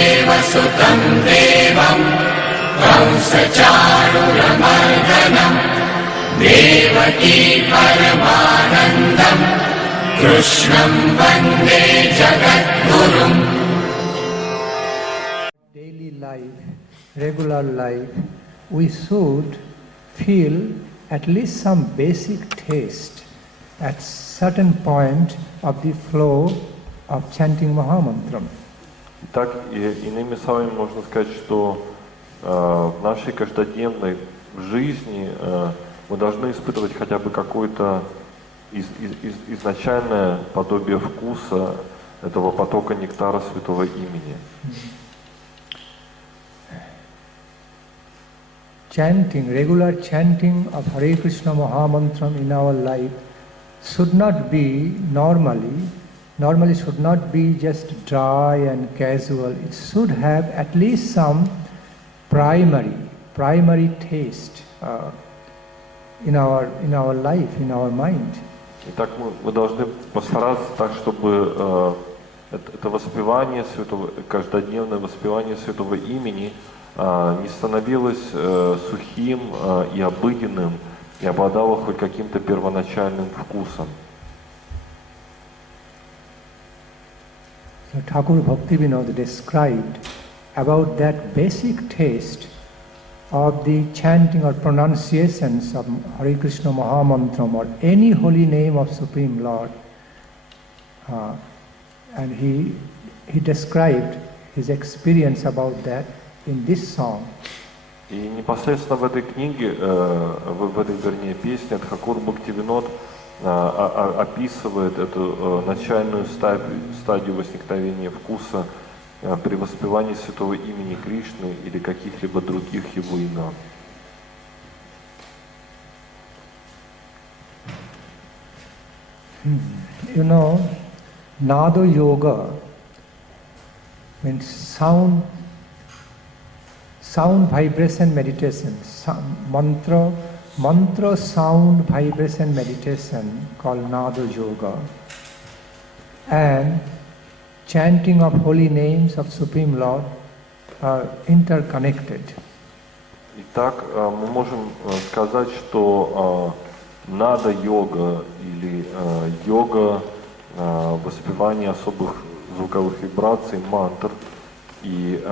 देवसुतं देवं कंसचाणूरमर्दनं देवकी परमानन्दं कृष्णं वन्दे जगद्गुरुम्. Daily life, regular life, we should feel at least some basic taste at certain point of the flow of chanting Mahamantram. Так, иными словами, можно сказать, что в нашей каждодневной жизни мы должны испытывать хотя бы какое-то изначальное подобие вкуса этого потока нектара Святого Имени. Chanting, regular chanting of Hare Krishna Mahamantram in our life should not be normally should not be just dry and casual. It should have at least some primary taste in our life, in our mind. Итак, мы должны постараться так, чтобы это воспевание святого, каждодневное воспевание Святого Имени не становилось сухим и обыденным и обладало хоть каким-то первоначальным вкусом. So Thakur Bhaktivinoda described about that basic taste of the chanting or pronunciations of Hare Krishna Mahamantram or any holy name of Supreme Lord. And he described his experience about that in this song. И непосредственно в этой книге, в этой, вернее, песне Тхакур Бхактивинод описывает эту начальную стадию возникновения вкуса при воспевании святого имени Кришны или каких-либо других его имен. You know, Nada Yoga means sound vibration meditation, mantra sound vibration meditation called Nada Yoga, and chanting of holy names of Supreme Lord are interconnected. Итак, мы можем сказать, что нада-йога или йога воспевания особых звуковых вибраций, мантр и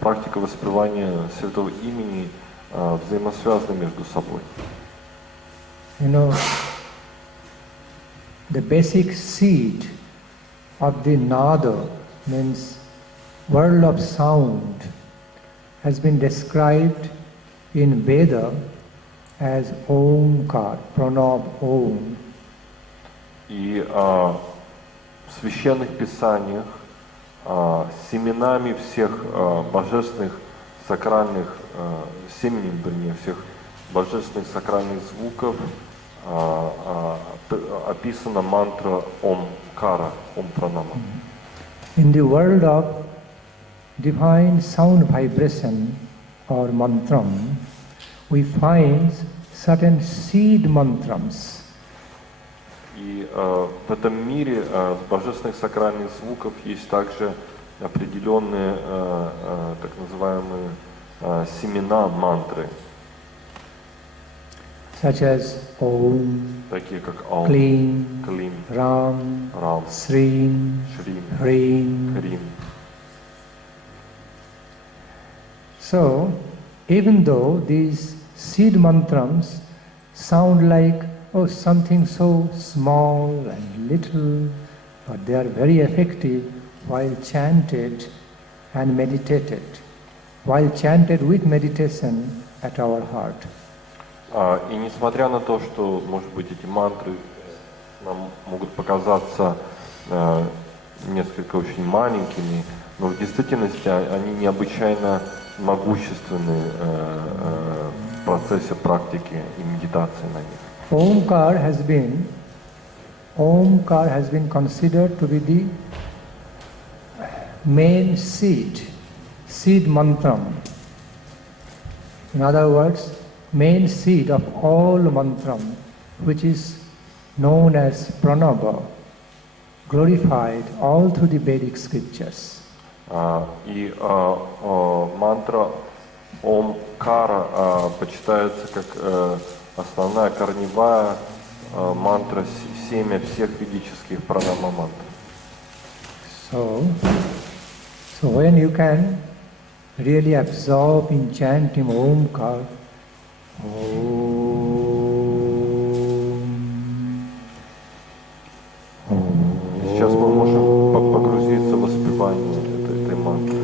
практика воспевания Святого Имени взаимосвязаны между собой. You know, the basic seed of the nada means world of sound has been described in Veda as Omkar, Pranab Om. И в священных писаниях семенами всех божественных сакральных, семенем, вернее, всех божественных сакральных звуков описана мантра Омкара, Ом Пранама. In the world of divine sound vibration or mantram, we find certain seed mantrams. И в этом мире божественных сакральных звуков есть также определенные так называемые семена мантры. Such as Om, Такие как Ом, Klim, Клим, Ram, Рам, Srim, Шрим, Hrim. Хрим. So, even though these seed mantrams sound like something so small and little, but they are very effective while chanted and meditated, while chanted with meditation at our heart. И несмотря на то, что, может быть, эти мантры нам могут показаться несколько очень маленькими, но в действительности они необычайно могущественны в процессе практики и медитации на них. Omkar has been considered to be the main seed mantram. In other words, main seed of all mantram, which is known as pranava, glorified all through the Vedic scriptures. Мантра Омкара почитается как основная корневая мантра, семя всех ведических пранама мантр. So when you can really absorb in chanting Omkar, Сейчас мы можем погрузиться в воспевание этой мантры.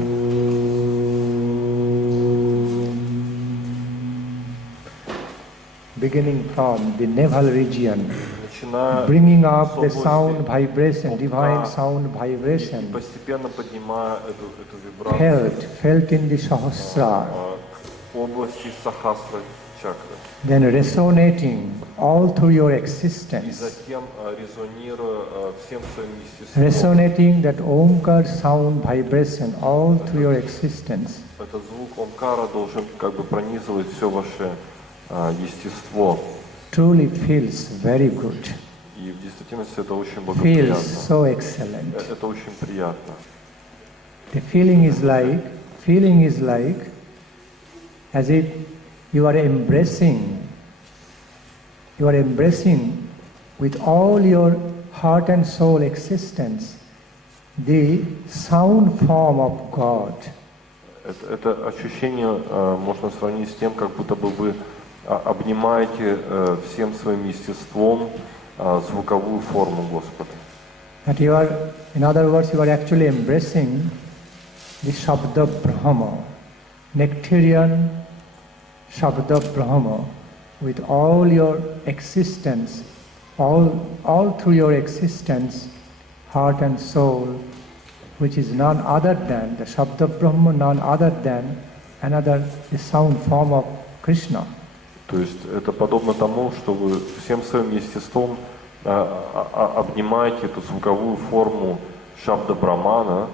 Beginning from the navel region, bringing up the sound vibration, divine sound vibration, постепенно поднимая эту вибрацию felt in the Sahasrara, к области Сахасра чакры. then resonating all through your И existence, затем резонируя всем своим естеством. resonating that Omkar sound vibration all through your existence. Этот звук Омкара должен как бы пронизывать все ваше естество. Truly feels very good. И в действительности это очень Feels благоприятно. so excellent. Это очень приятно. The feeling is like as if you are embracing with all your heart and soul existence the sound form of God. Это ощущение можно сравнить с тем, как будто бы вы обнимаете всем своим естеством звуковую форму Господа. That you are, in other words, you are actually embracing the Shabda Brahma, nectarian Shabda Brahma, with all your existence, all through your existence, heart and soul, which is none other than the Shabda Brahma, none other than the sound form of Krishna. То есть это подобно тому, что вы всем своим естеством обнимаете эту звуковую форму Шабда Брамана,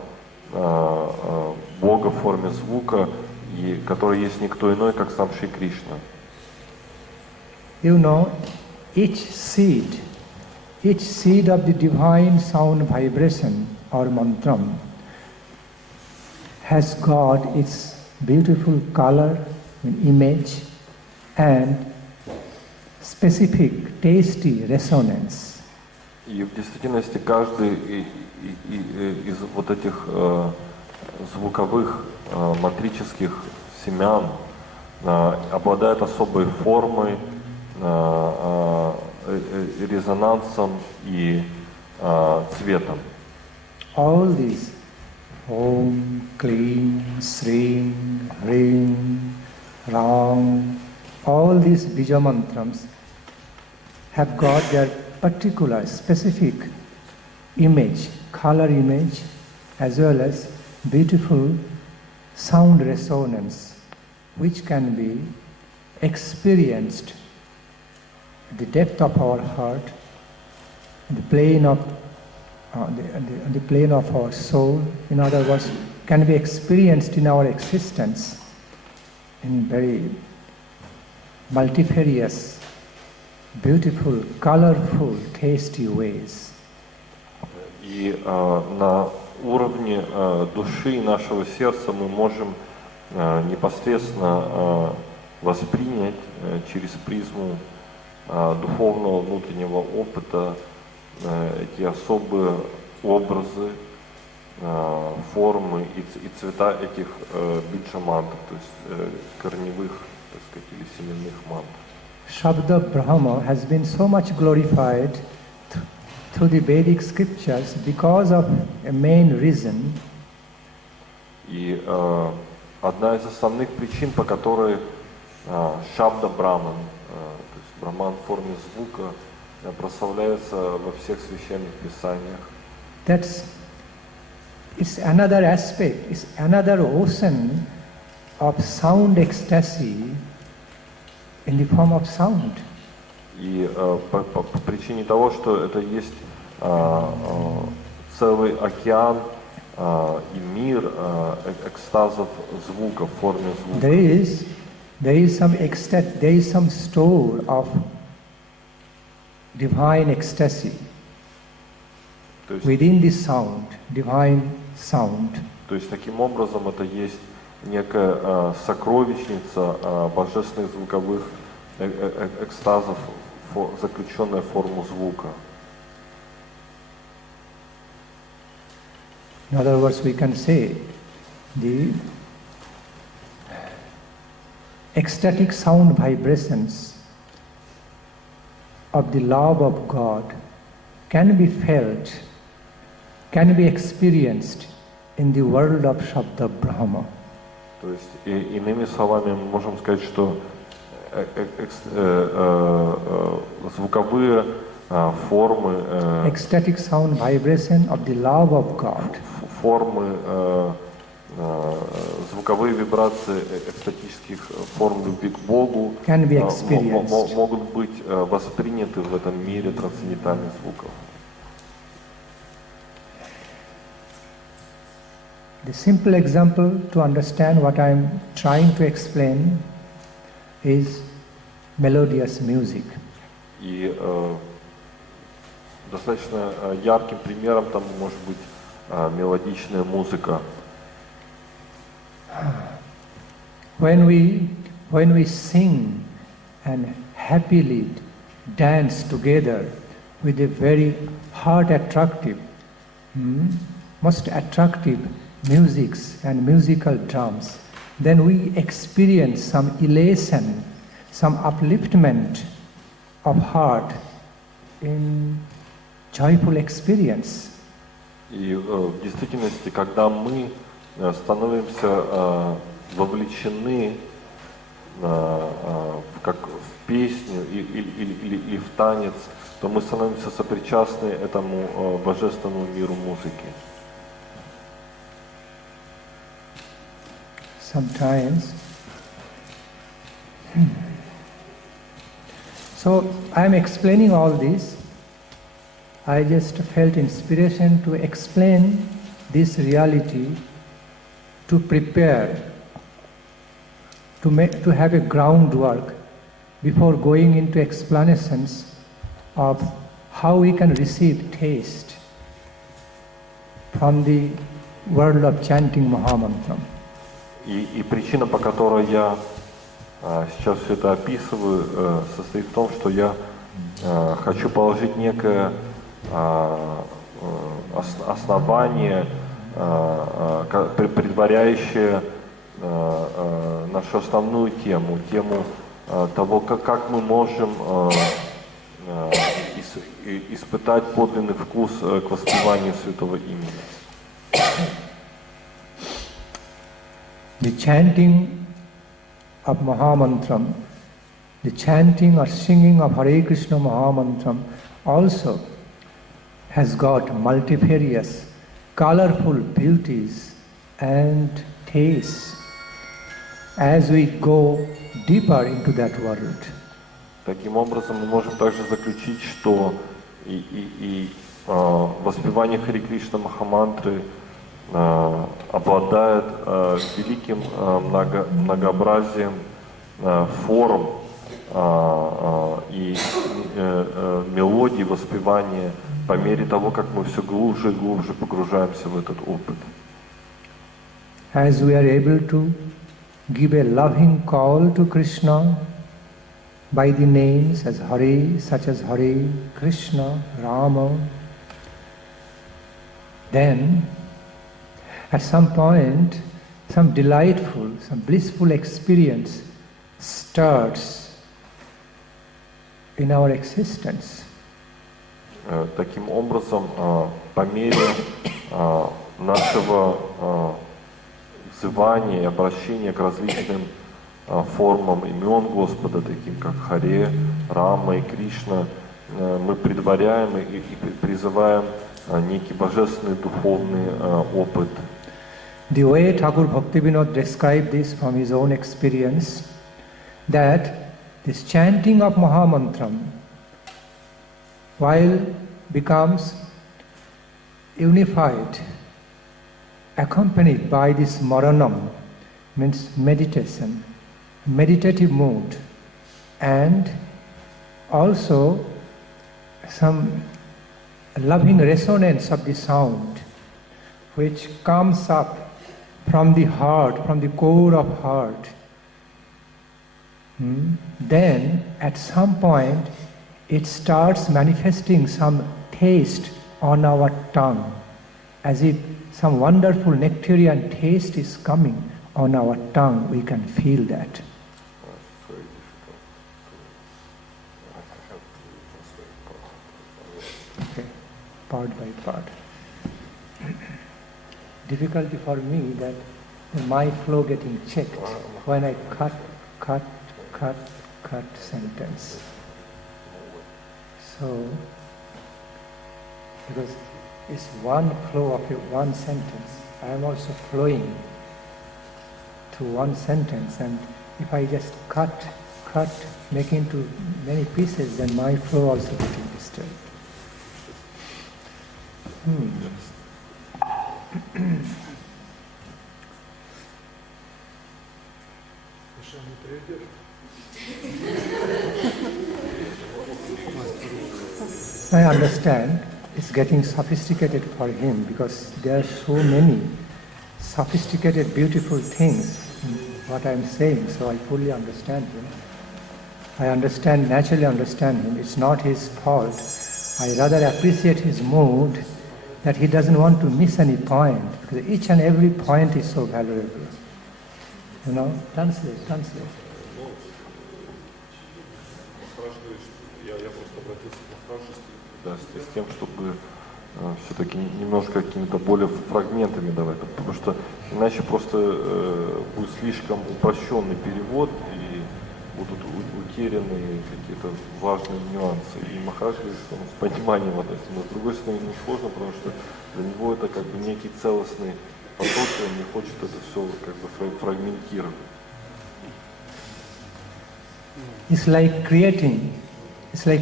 Бога в форме звука, и который есть никто иной, как сам Шри Кришна. You know, each seed of the divine sound vibration or mantram has got its beautiful color and image and specific tasty resonance. И в действительности каждый из вот этих звуковых мантрических семян обладает особой формой, резонансом и цветом. All these Om, Klim, Srim, Hrim, Ram, all these Bija mantrams have got their particular specific image, color image, as well as beautiful sound resonance, which can be experienced at the depth of our heart, the plane of the plane of our soul. In other words, can be experienced in our existence in very multifarious, beautiful, colorful, tasty ways. И на уровне души нашего сердца мы можем непосредственно воспринять через призму духовного внутреннего опыта эти особые образы, формы и цвета этих биджа-мантр, то есть корневых, так сказать, или семенных мантр. Shabda Brahma has been so much glorified through the Vedic scriptures because of a main reason. И одна из основных причин, по которой Шабда Браман, то есть Браман в форме звука, прославляется во всех священных писаниях. It's another aspect, it's another ocean of sound ecstasy in the form of sound. И по причине того, что это есть целый океан и мир экстазов звука в форме звука. There is some store of divine ecstasy within the sound, divine sound. То есть таким образом это есть некая сокровищница божественных звуковых экстазов, заключенная в форму звука. In other words, we can say the ecstatic sound vibrations of the love of God can be felt, can be experienced in the world of Shabda Brahma. То есть, иными словами, мы можем сказать, что звуковые формы, ecstatic sound vibration of the love of God, формы, звуковые вибрации экстатических форм любви к Богу могут быть восприняты в этом мире трансцендентальных звуков. The simple example to understand what I am trying to explain is melodious music. И достаточно ярким примером там может быть мелодичная музыка. When we sing and happily dance together with a very heart attractive, most attractive musics and musical drums, then we experience some elation, some upliftment of heart in joyful experience. И в действительности, когда мы становимся вовлечены как в песню или в танец, то мы становимся сопричастны этому божественному миру музыки. Sometimes. So I am explaining all this. I just felt inspiration to explain this reality, to prepare, to have a groundwork before going into explanations of how we can receive taste from the world of chanting Mahamantram. И причина, по которой я сейчас все это описываю, состоит в том, что я хочу положить некое основание, предваряющее нашу основную тему, тему того, как мы можем испытать подлинный вкус к воспеванию святого имени. The chanting of Mahamantram, the chanting or singing of Hare Krishna Mahamantram also has got multifarious, colorful beauties and tastes as we go deeper into that world. Таким образом, мы можем также заключить, что воспевание Харе Кришна Махамантры обладает великим многообразием форм и мелодий воспевания по мере того, как мы все глубже и глубже погружаемся в этот опыт. As we are able to give a loving call to Krishna by the names as Hare, such as Hare, Krishna, Rama, then at some point, some delightful, some blissful experience starts in our existence. Таким образом, по мере нашего взывания и обращения к различным формам имен Господа, таким как Харе, Рама и Кришна, мы предваряем и призываем некий божественный духовный опыт. The way Thakur Bhaktivinoda described this from his own experience, that this chanting of Mahamantram, while becomes unified, accompanied by this maranam, means meditation, meditative mood, and also some loving resonance of the sound, which comes up from the heart, from the core of heart, then at some point it starts manifesting some taste on our tongue, as if some wonderful nectarian taste is coming on our tongue. We can feel that. Okay, part by part. Difficulty for me that my flow getting checked when I cut sentence. So, because it's one flow of one sentence, I am also flowing to one sentence, and if I just cut, make into many pieces, then my flow also getting disturbed. I understand it's getting sophisticated for him because there are so many sophisticated, beautiful things in what I am saying, so I fully understand him. I naturally understand him. It's not his fault. I rather appreciate his mood that he doesn't want to miss any point, because each and every point is so valuable. Translate. Да, с тем, чтобы все-таки немножко какими-то более фрагментами давать, потому что иначе просто будет слишком упрощенный перевод и будут утеряны какие-то важные нюансы. И Махарадж говорит, что он с пониманием относится. Но с другой стороны, ему сложно, потому что для него это как бы некий целостный поток, и он не хочет это все как бы фрагментировать. It's like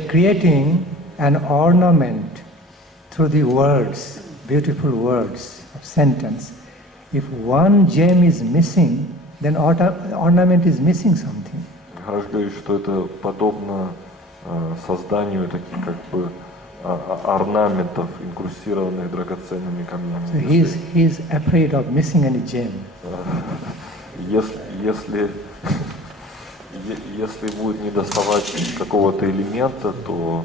creating an ornament through the words, beautiful words of sentence. If one gem is missing, then ornament is missing something. Махарадж говорит, что это подобно созданию таких как бы орнаментов, инкрустированных драгоценными камнями. So he is afraid of missing any gem. Если будет недоставать какого-то элемента, то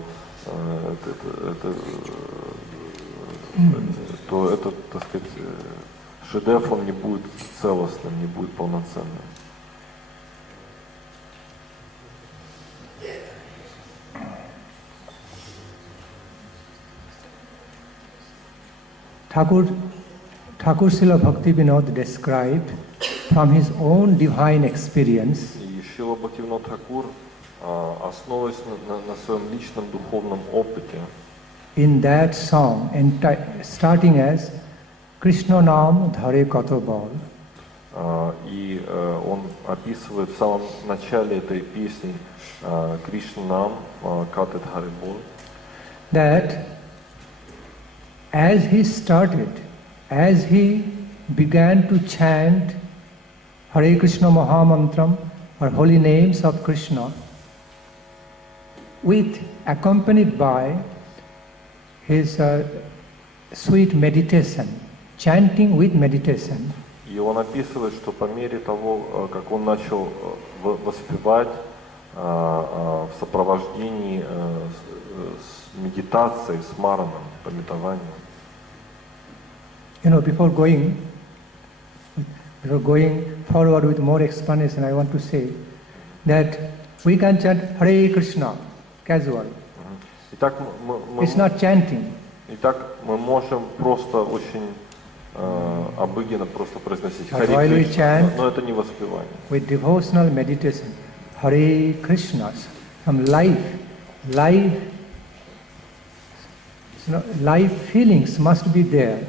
этот, так сказать, шедевр, он не будет целостным, не будет полноценным. Thakur Srila Bhakti Vinod described from his own divine experience. И Шрила Бхактивинод Тхакур, основываясь на своем личном духовном опыте, in that song, starting as Krishna Nam Dhare Kato Bal, и он описывает в самом начале этой песни Кришна Нам Кате Dhare Bal, that as he began to chant Hare Krishna Mahamantram, or holy names of Krishna, accompanied by his sweet meditation, chanting with meditation. И он описывает, что по мере того, как он начал воспевать в сопровождении с медитацией, с мараном, пометованием. Before going forward with more explanation, I want to say that we can chant Hare Krishna, casual. Итак, It's not chanting. Итак, мы можем просто очень обыденно просто произносить But Харе while we Кришна, chant но это не воспевание. with devotional meditation, Hare Krishna, some life feelings must be there,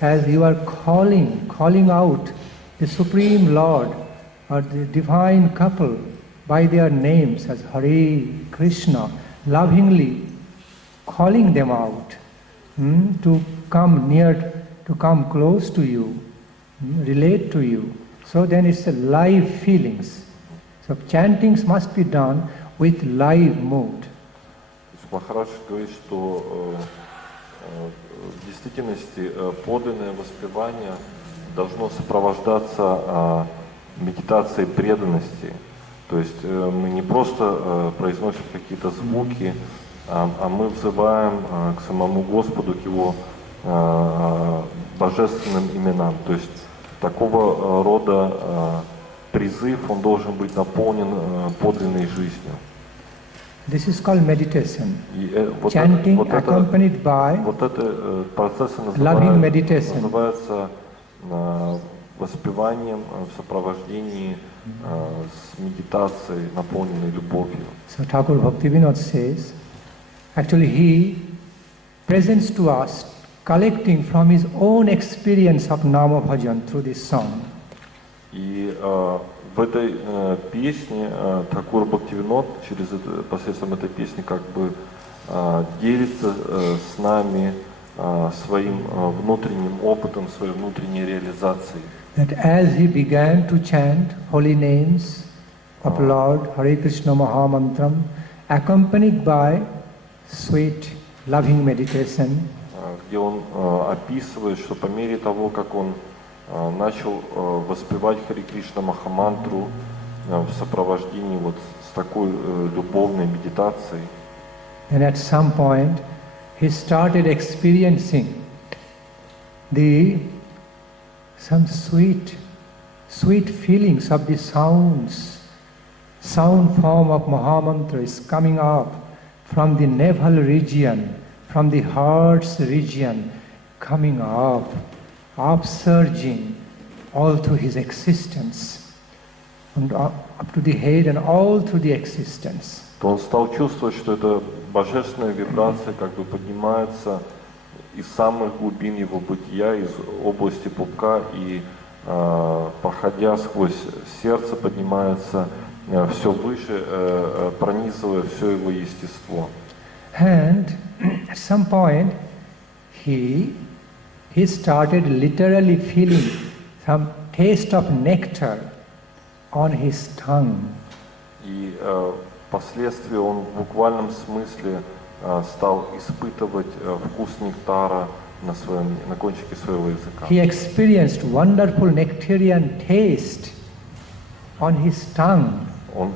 as you are calling out the Supreme Lord or the divine couple by their names as Hare Krishna, lovingly calling them out to come near, to come close to you, relate to you. So then it's a live feelings. So chantings must be done with live mood. Махарадж говорит, что в действительности подлинное воспевание должно сопровождаться медитацией преданности. То есть мы не просто произносим какие-то звуки, а мы взываем к самому Господу, к Его божественным именам. То есть такого рода призыв, он должен быть наполнен подлинной жизнью. This is called meditation. Вот Chanting это accompanied by процессы loving meditation. называются воспеванием в сопровождении с медитацией, наполненной любовью. So Thakur Bhaktivinoda says, actually he presents to us collecting from his own experience of Nama Bhajan through this song. И в этой песне Тхакур Бхактивинод посредством этой песни как бы делится с нами своим внутренним опытом, своей внутренней реализацией. That as he began to chant holy names of Lord Hare Krishna Mahamantram, accompanied by sweet loving meditation, где он описывает, что по мере того, как он начал воспевать Харе Кришна Махамантру в сопровождении вот с такой любовной медитацией. and at some point he started experiencing some sweet feelings of the sound form of Mahamantra is coming up from the navel region, from the heart's region, coming up, upsurging all through his existence, and up to the head and all through the existence. То он стал чувствовать, что эта божественная вибрация как бы поднимается из самых глубин его бытия, из области пупка, и проходя сквозь сердце, поднимается все выше, пронизывая все его естество. And at some point he started literally feeling some taste of nectar on his tongue. И впоследствии он в буквальном смысле стал испытывать вкус нектара на кончике своего языка. He experienced wonderful nectarian taste on his tongue. Он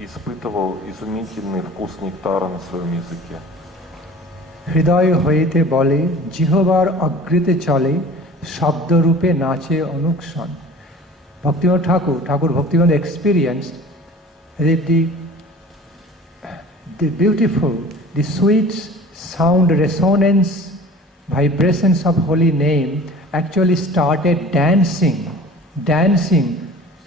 испытывал изумительный вкус нектара на своем языке. হৃদয় হইতে বলে জিহ্বার অগ্রিতে চলে শব্দরূপে নাচে অনুক্ষণ. Bhaktivinoda Thakur Bhaktivinoda experienced the beautiful, the sweet sound resonance, vibrations of holy name actually started dancing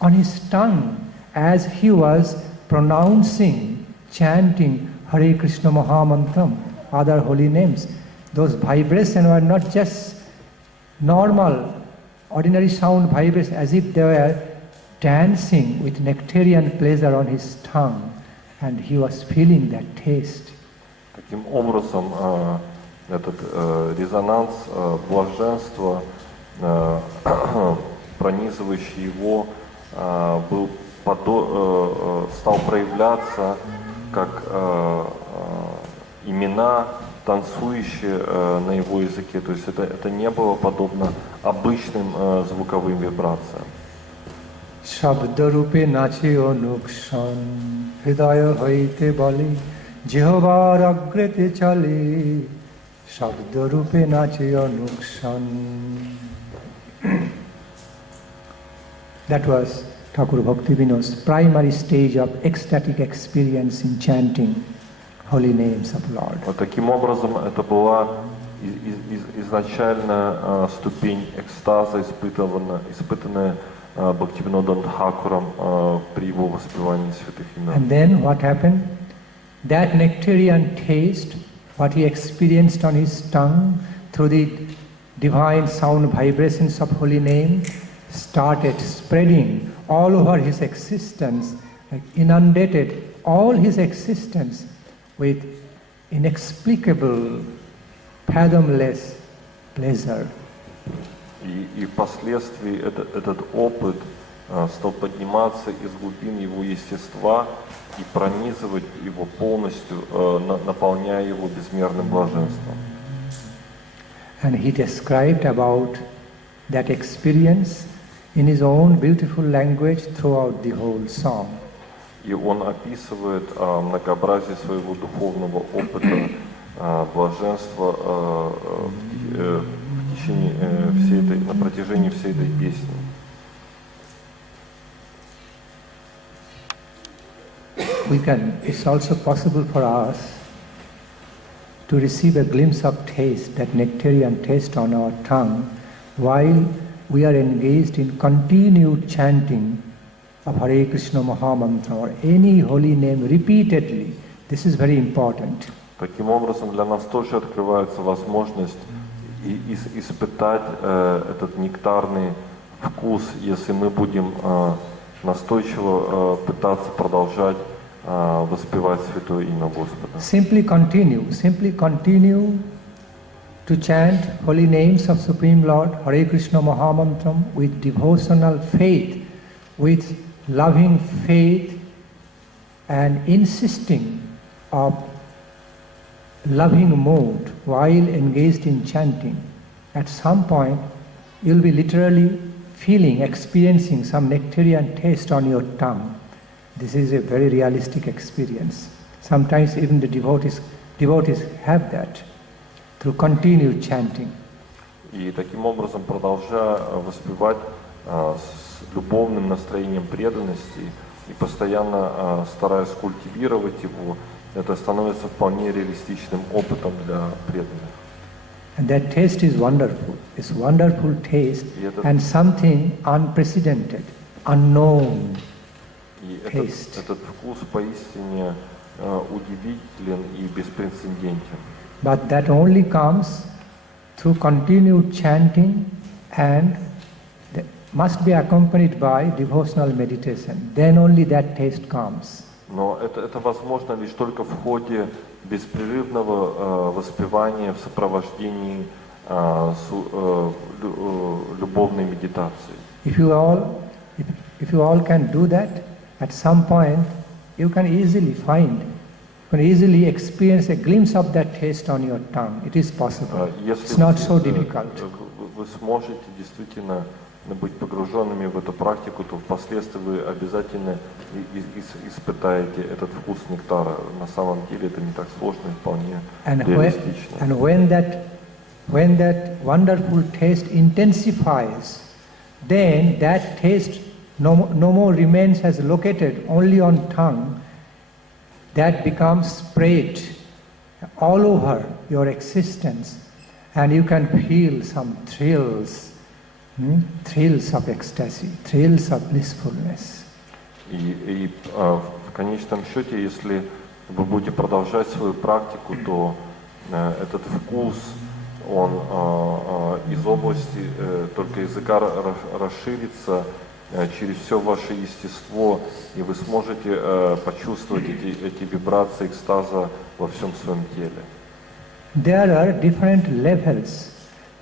on his tongue as he was pronouncing, chanting Hare Krishna Mahamantram, other holy names. Those vibrations were not just normal, ordinary sound vibrations, as if they were dancing with nectarian pleasure on his tongue, and he was feeling that taste. Таким образом, этот резонанс блаженства, пронизывающий его, стал проявляться как имена, танцующие на его языке. То есть это не было подобно обычным звуковым вибрациям. শব্দরূপে নাচে অনুক্ষণ হৃদয় হইতে বলে জিহ্বার অগ্রেতে চলে শব্দরূপে নাচে অনুক্ষণ. That was Thakur Bhaktivinoda's primary stage of ecstatic experience in chanting holy names of Lord. Вот таким образом это была изначально ступень экстаза, испытанная Бхактивинодом Тхакуром при его воспевании святых имен. And then what happened? That nectarian taste, what he experienced on his tongue through the divine sound vibrations of holy name, started spreading all over his existence, inundated all his existence with inexplicable, fathomless pleasure. И впоследствии этот опыт стал подниматься из глубин его естества и пронизывать его полностью, наполняя его безмерным блаженством. And he described about that experience in his own beautiful language throughout the whole song. И он описывает многообразие своего духовного опыта, блаженства в течение на протяжении всей этой песни. It's also possible for us to receive a glimpse of taste, that nectarian taste on our tongue, while we are engaged in continued chanting of Hare Krishna Mahamantra or any holy name repeatedly. This is very important. Таким образом, для нас тоже открывается возможность испытать этот нектарный вкус, если мы будем настойчиво пытаться продолжать воспевать святое имя Господа. Simply continue to chant holy names of Supreme Lord Hare Krishna Mahamantram with devotional faith, with loving faith, and insisting of loving mood while engaged in chanting. At some point, you'll be literally experiencing some nectarian taste on your tongue. This is a very realistic experience. Sometimes even the devotees have that through continued chanting. И таким образом, продолжая воспевать с любовным настроением преданности и постоянно стараясь культивировать его, это становится вполне реалистичным опытом для преданных. And that taste is wonderful. It's wonderful taste and something unprecedented, unknown taste. Этот вкус поистине удивителен и беспрецедентен. But that only comes through continued chanting and must be accompanied by devotional meditation. Then only that taste comes. Но это возможно лишь только в ходе беспрерывного воспевания в сопровождении любовной медитации. If you all can do that, at some point you can easily experience a glimpse of that taste on your tongue. It is possible. It's not so difficult. Вы сможете действительно быть погруженными в эту практику, то впоследствии вы обязательно испытаете этот вкус нектара. На самом деле это не так сложно и вполне реалистично. And when that wonderful taste intensifies, then that taste no more remains as located only on tongue. That becomes spread all over your existence, and you can feel some thrills of ecstasy, thrills of blissfulness. И в конечном счете, если вы будете продолжать свою практику, то этот вкус, он из области только языка расширится через все ваше естество, и вы сможете почувствовать эти вибрации экстаза во всем своем теле. There are different levels,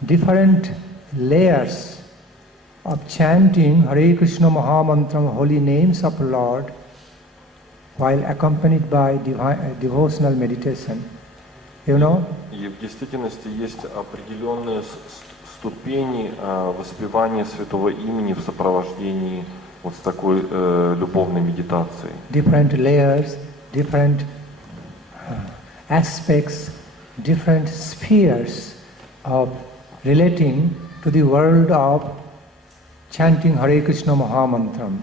different layers of chanting Hare Krishna Mahamantram, holy names of Lord, while accompanied by devotional meditation. You know? И в действительности есть определенные ступени воспевания святого имени в сопровождении вот с такой любовной медитацией. Different layers, different aspects, different spheres of relating to the world of chanting Hare Krishna Mahamantram.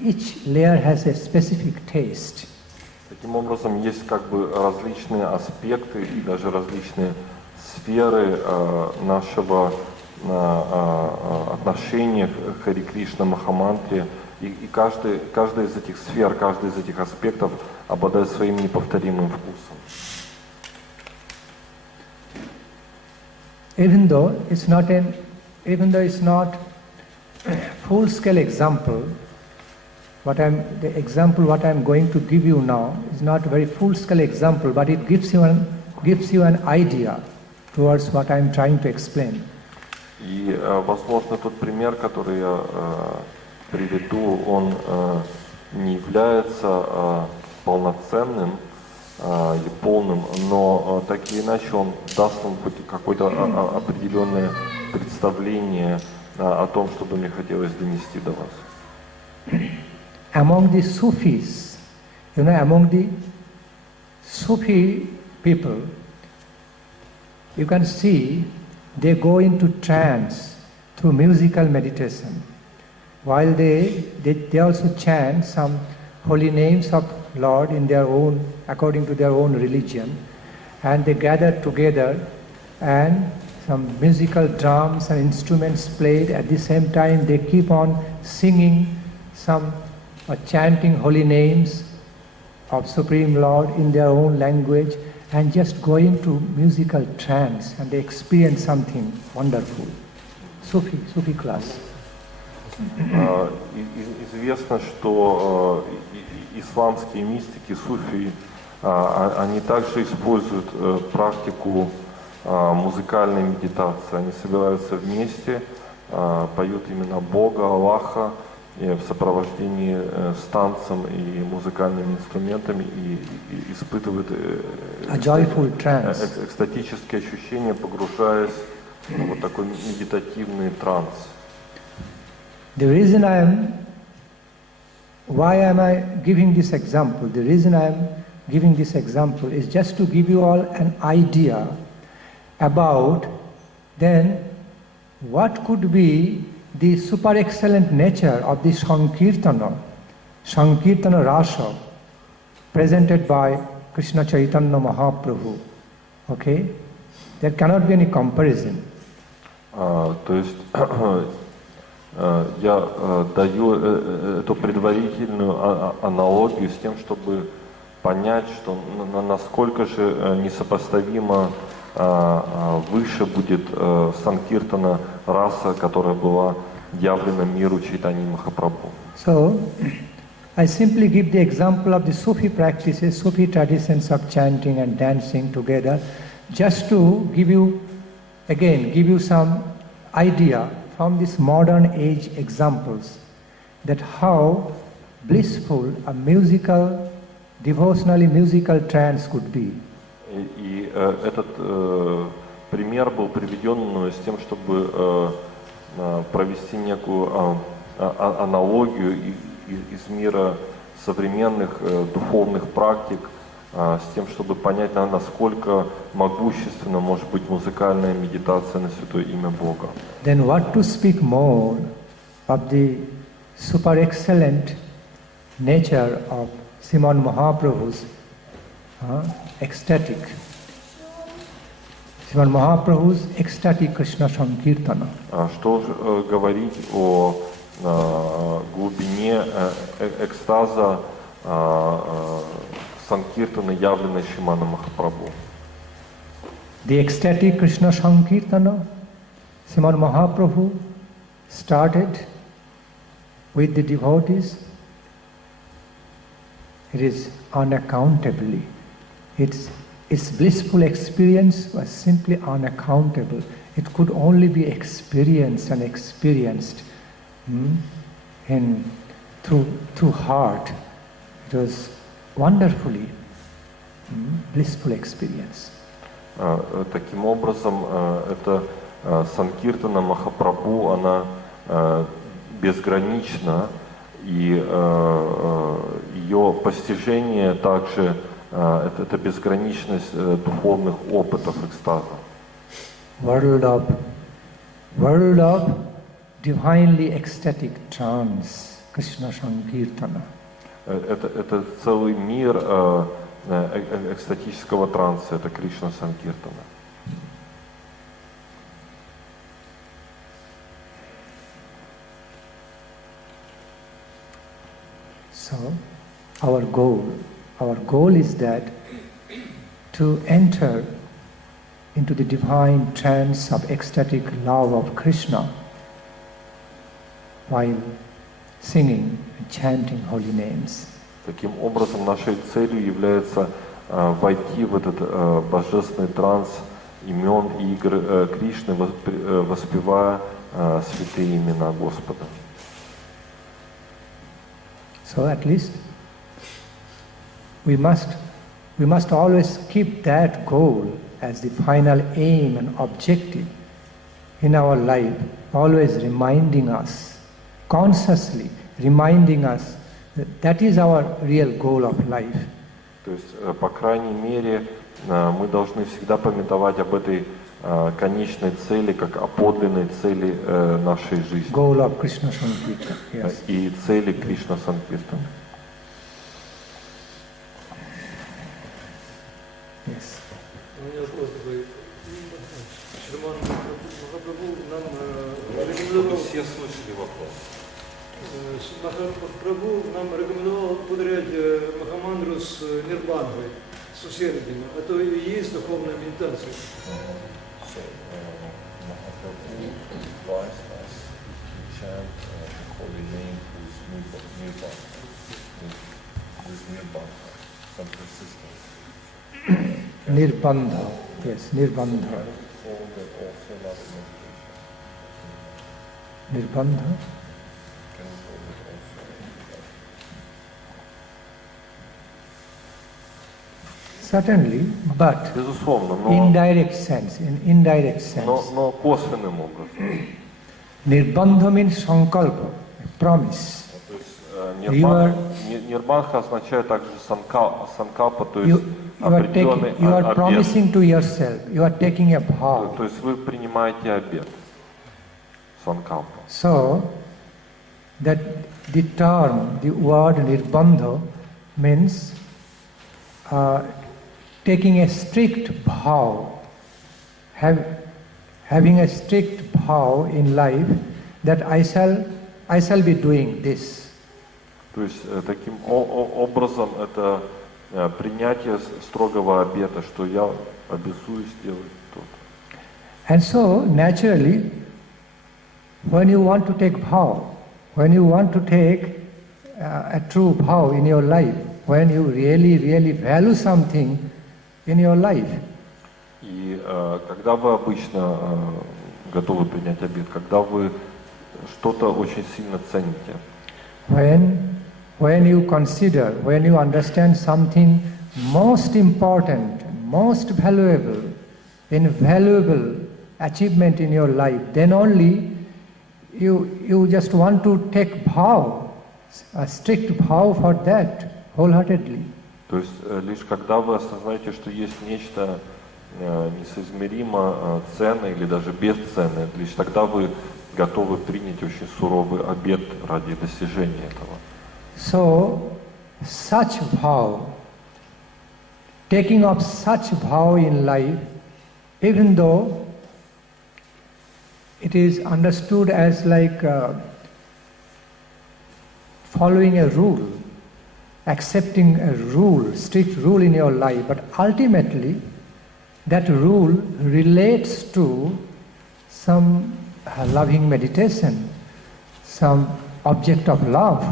Each layer has a specific taste. Таким образом, есть как бы различные аспекты и даже различные сферы нашего отношения к Харе Кришна Махамантре. И каждая из этих сфер, каждый из этих аспектов обладает своим неповторимым вкусом. Even though it's not full-scale example, what I'm going to give you now is not a very full-scale example, but it gives you an idea towards what I'm trying to explain. И, возможно, тот пример, который я приведу, он не является полноценным и полным, но так или иначе он даст вам какое-то определенное представление о том, что бы мне хотелось донести до вас. Among the Sufis, among the Sufi people, you can see they go into trance through musical meditation. While they also chant some holy names of Lord in their own, according to their own religion, and they gather together and some musical drums and instruments played. At the same time they keep on singing some chanting holy names of Supreme Lord in their own language and just go into musical trance and they experience something wonderful. Sufi class. Известно, что исламские мистики, суфии, они также используют практику музыкальной медитации. Они собираются вместе, поют именно Бога, Аллаха, в сопровождении с танцем и музыкальными инструментами и испытывают экстатические ощущения, погружаясь в вот такой медитативный транс. The reason why am I giving this example? The reason I am giving this example is just to give you all an idea about then what could be the super excellent nature of the Sankirtana Rasa presented by Krishna Chaitanya Mahaprabhu. Okay? There cannot be any comparison. То есть я даю эту предварительную аналогию с тем, чтобы понять, что насколько же несопоставимо выше будет Санкиртана раса, которая была явлена миру Чайтаньи Махапрабху. So, I simply give the example of the Sufi practices, Sufi traditions of chanting and dancing together, just to give you some idea from this modern age examples that how blissful a devotionally musical trance could be. И этот пример был приведен мною с тем, чтобы провести некую аналогию из мира современных духовных практик, с тем, чтобы понять, насколько могущественно может быть музыкальная медитация на святое имя Бога. Then what to speak more of the super excellent nature of Srimad Mahaprabhu's ecstatic Krishna Sankirtana. Что же говорить о глубине экстаза Санкиртаны, явленной Шримана Махапрабху. The ecstatic Krishna Sankirtana, Srimad Mahaprabhu started with the devotees. It is unaccountably. Its blissful experience was simply unaccountable. It could only be experienced and experienced through heart. It was wonderfully blissful experience. Таким образом, эта Санкиртана Махапрабху, она безгранична, и ее постижение также это безграничность духовных опытов экстаза. World of divinely ecstatic trance, Krishna Sankirtana. Это целый мир экстатического транса, это Кришна Санкиртана. So, our goal is that to enter into the divine trance of ecstatic love of Krishna while singing and chanting holy names. Таким образом, нашей целью является войти в этот божественный транс имен и игр Кришны, воспевая святые имена Господа. So at least we must always keep that goal as the final aim and objective in our life, always reminding us, consciously reminding us that is our real goal of life. То есть, по крайней мере, мы должны всегда памятовать об этой конечной цели, как о подлинной цели нашей жизни. Goal of Krishna Sankirtan, yes. И цели Кришна Санкиртана. Yes. У меня вопрос такой. Шриман Махапрабху нам рекомендовал... Все слышали вопрос. Махапрабху нам рекомендовал подарять Махамандру с нирваной, с усердием, а то и есть духовная медитация. Mahaprabhu advised us to chant the holy name with nirvana, with nirvana, some persistence. Nirbandha, yes, nirbandha. All that also love meditation. Nirbandha. Can hold it also. Certainly, but Безусловно, in indirect sense. но косвенным образом. Nirbandha means sankalpa, promise. То есть нирбанха означает также санкалпа, то есть определенный You are обет. promising to yourself, you are taking a vow. То есть вы принимаете обет. Санкалпа. So, that the term, the word nirbandha means taking a strict vow, having a strict vow in life that I shall be doing this. То есть таким образом это принятие строгого обета, что я обязуюсь сделать то-то. And so, naturally, when you want to take vow, when you want to take a true vow in your life, when you really value something in your life. И когда вы обычно готовы принять обет, когда вы что-то очень сильно цените. When you consider, when you understand something most important, most valuable, invaluable achievement in your life, then only you just want to take vow, a strict vow for that, wholeheartedly. То есть лишь когда вы осознаете, что есть нечто несоизмеримо ценное или даже бесценное, лишь тогда вы готовы принять очень суровый обет ради достижения этого. So, such vow, taking of such vow in life, even though it is understood as like following a rule, accepting a rule, strict rule in your life, but ultimately that rule relates to some loving meditation, some object of love.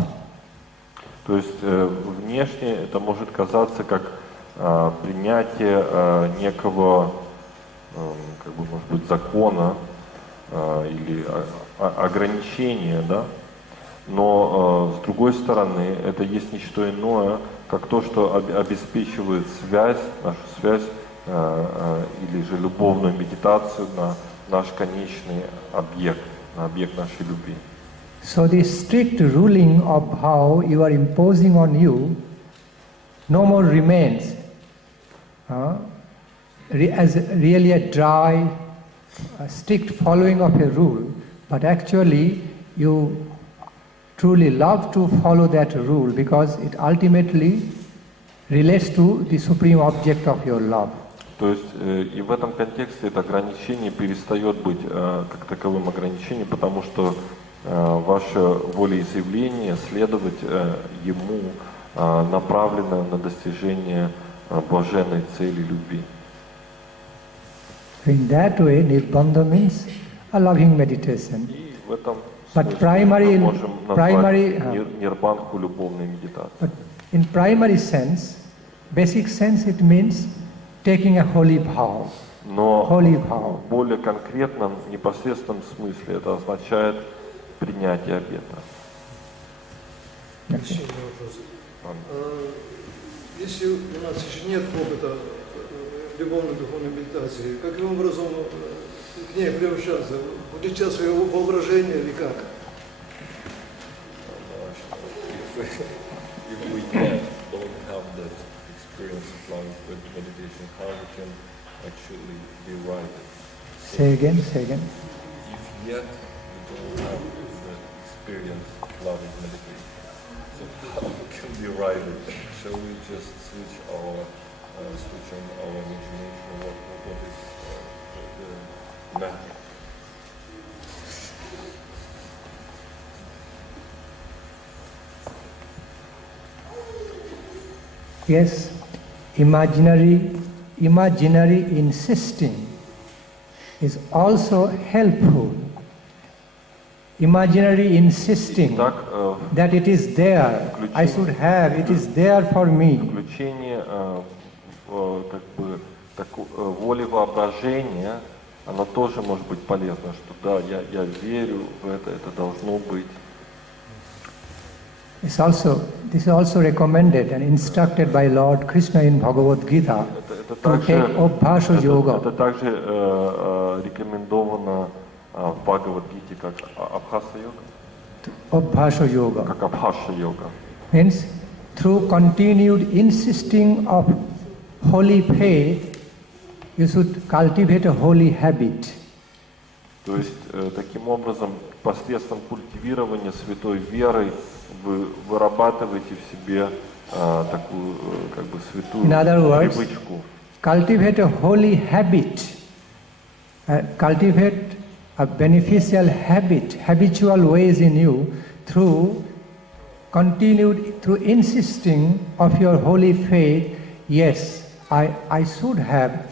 То есть внешне это может казаться как принятие некого, как бы, может быть, закона или ограничения, да? Но с другой стороны, это есть не что иное, как то, что обеспечивает связь, нашу связь или же любовную медитацию на наш конечный объект, на объект нашей любви. So the strict ruling of how you are imposing on you no more remains as really a dry, strict following of a rule, but actually you truly love to follow that rule because it ultimately relates to the supreme object of your love. То есть и в этом контексте это ограничение перестает быть как таковым ограничением, потому что ваше волеизъявление, следовать ему, направлено на достижение блаженной цели любви. In that way, nirbandha means a loving meditation. И в этом But смысле мы можем назвать нирбанху любовной медитацией. But in primary sense, basic sense, it means taking a holy vow. Но Holy vow. в более конкретном, непосредственном смысле это означает принятие обета. Еще один вопрос. Если у нас еще нет опыта любовной духовной медитации, каким образом к ней приобщаться, уличать своего воображения или как? If we don't have that experience of love with meditation, how we can actually derive it? Say again, say again. If yet we don't have the experience of love with meditation, so how we can derive it? Shall we just switch on our imagination? What is the method? Yes, imaginary insisting is also helpful. Imaginary insisting that it is there, I should have, it is there for me. Включение воли воображения, оно тоже может быть полезно, что да, я верю в это должно быть. This is also recommended and instructed by Lord Krishna in Bhagavad Gita to take Abhasa Yoga. Это также рекомендовано в Бхагавад-гите как Абхаса йога. Abhasa Yoga. Как Абхаса йога. Means through continued insisting of holy faith, you should cultivate a holy habit. То есть таким образом посредством культивирования святой веры вы вырабатываете в себе такую как бы святую привычку. Cultivate a holy habit, cultivate a beneficial habit, habitual ways in you through insisting of your holy faith. Yes, I should have,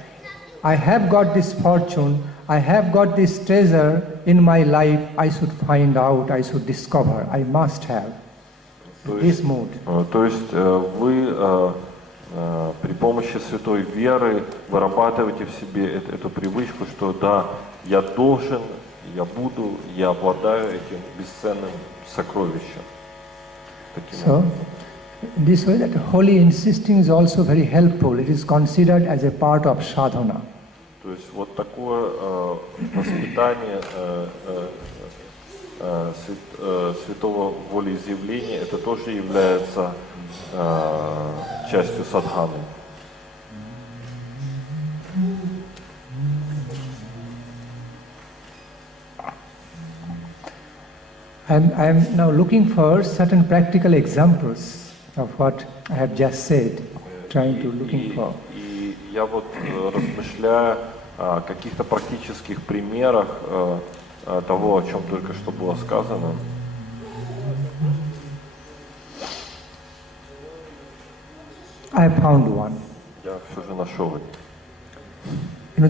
I have got this fortune, I have got this treasure in my life, I should find out, I should discover, I must have. This mood. То есть вы при помощи святой веры вырабатываете в себе эту привычку, что да, я должен, я буду, я обладаю этим бесценным сокровищем. So, this way that holy insisting is also very helpful. It is considered as a part of sadhana. То есть вот такое воспитание святого волеизъявления, это тоже является частью садханы. I'm now looking for certain practical examples of what I have just said, trying to looking for. И я вот размышляю о каких-то практических примерах того, о чем только что было сказано. I found one. Я все же нашел это. You know,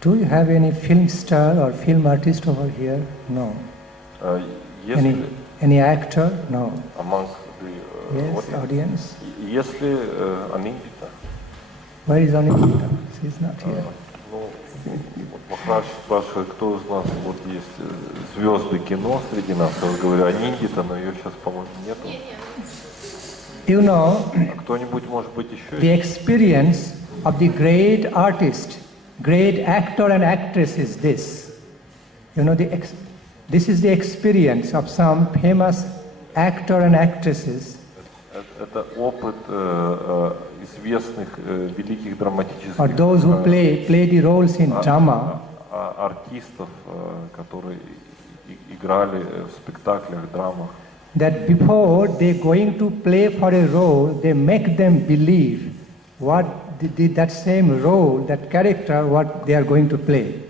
do you have any film star or film artist over here? No. Any actor? No. Among the yes, audience. Если Анindita. Where is Anindita? She's not here. Махарадж спрашивает, кто из нас вот есть звезды кино среди нас. Я говорю, Анindita, но ее сейчас, по-моему, нету. You know, кто-нибудь, может быть, еще the experience of the great artist, great actor and actress is this. You know, this is the experience of some famous actor and actresses. Это опыт известных великих драматических or those who play the roles in drama. Артистов, которые играли в спектаклях, драмах. That before they going to play for a role, they make them believe what that same role, that character, what they are going to play.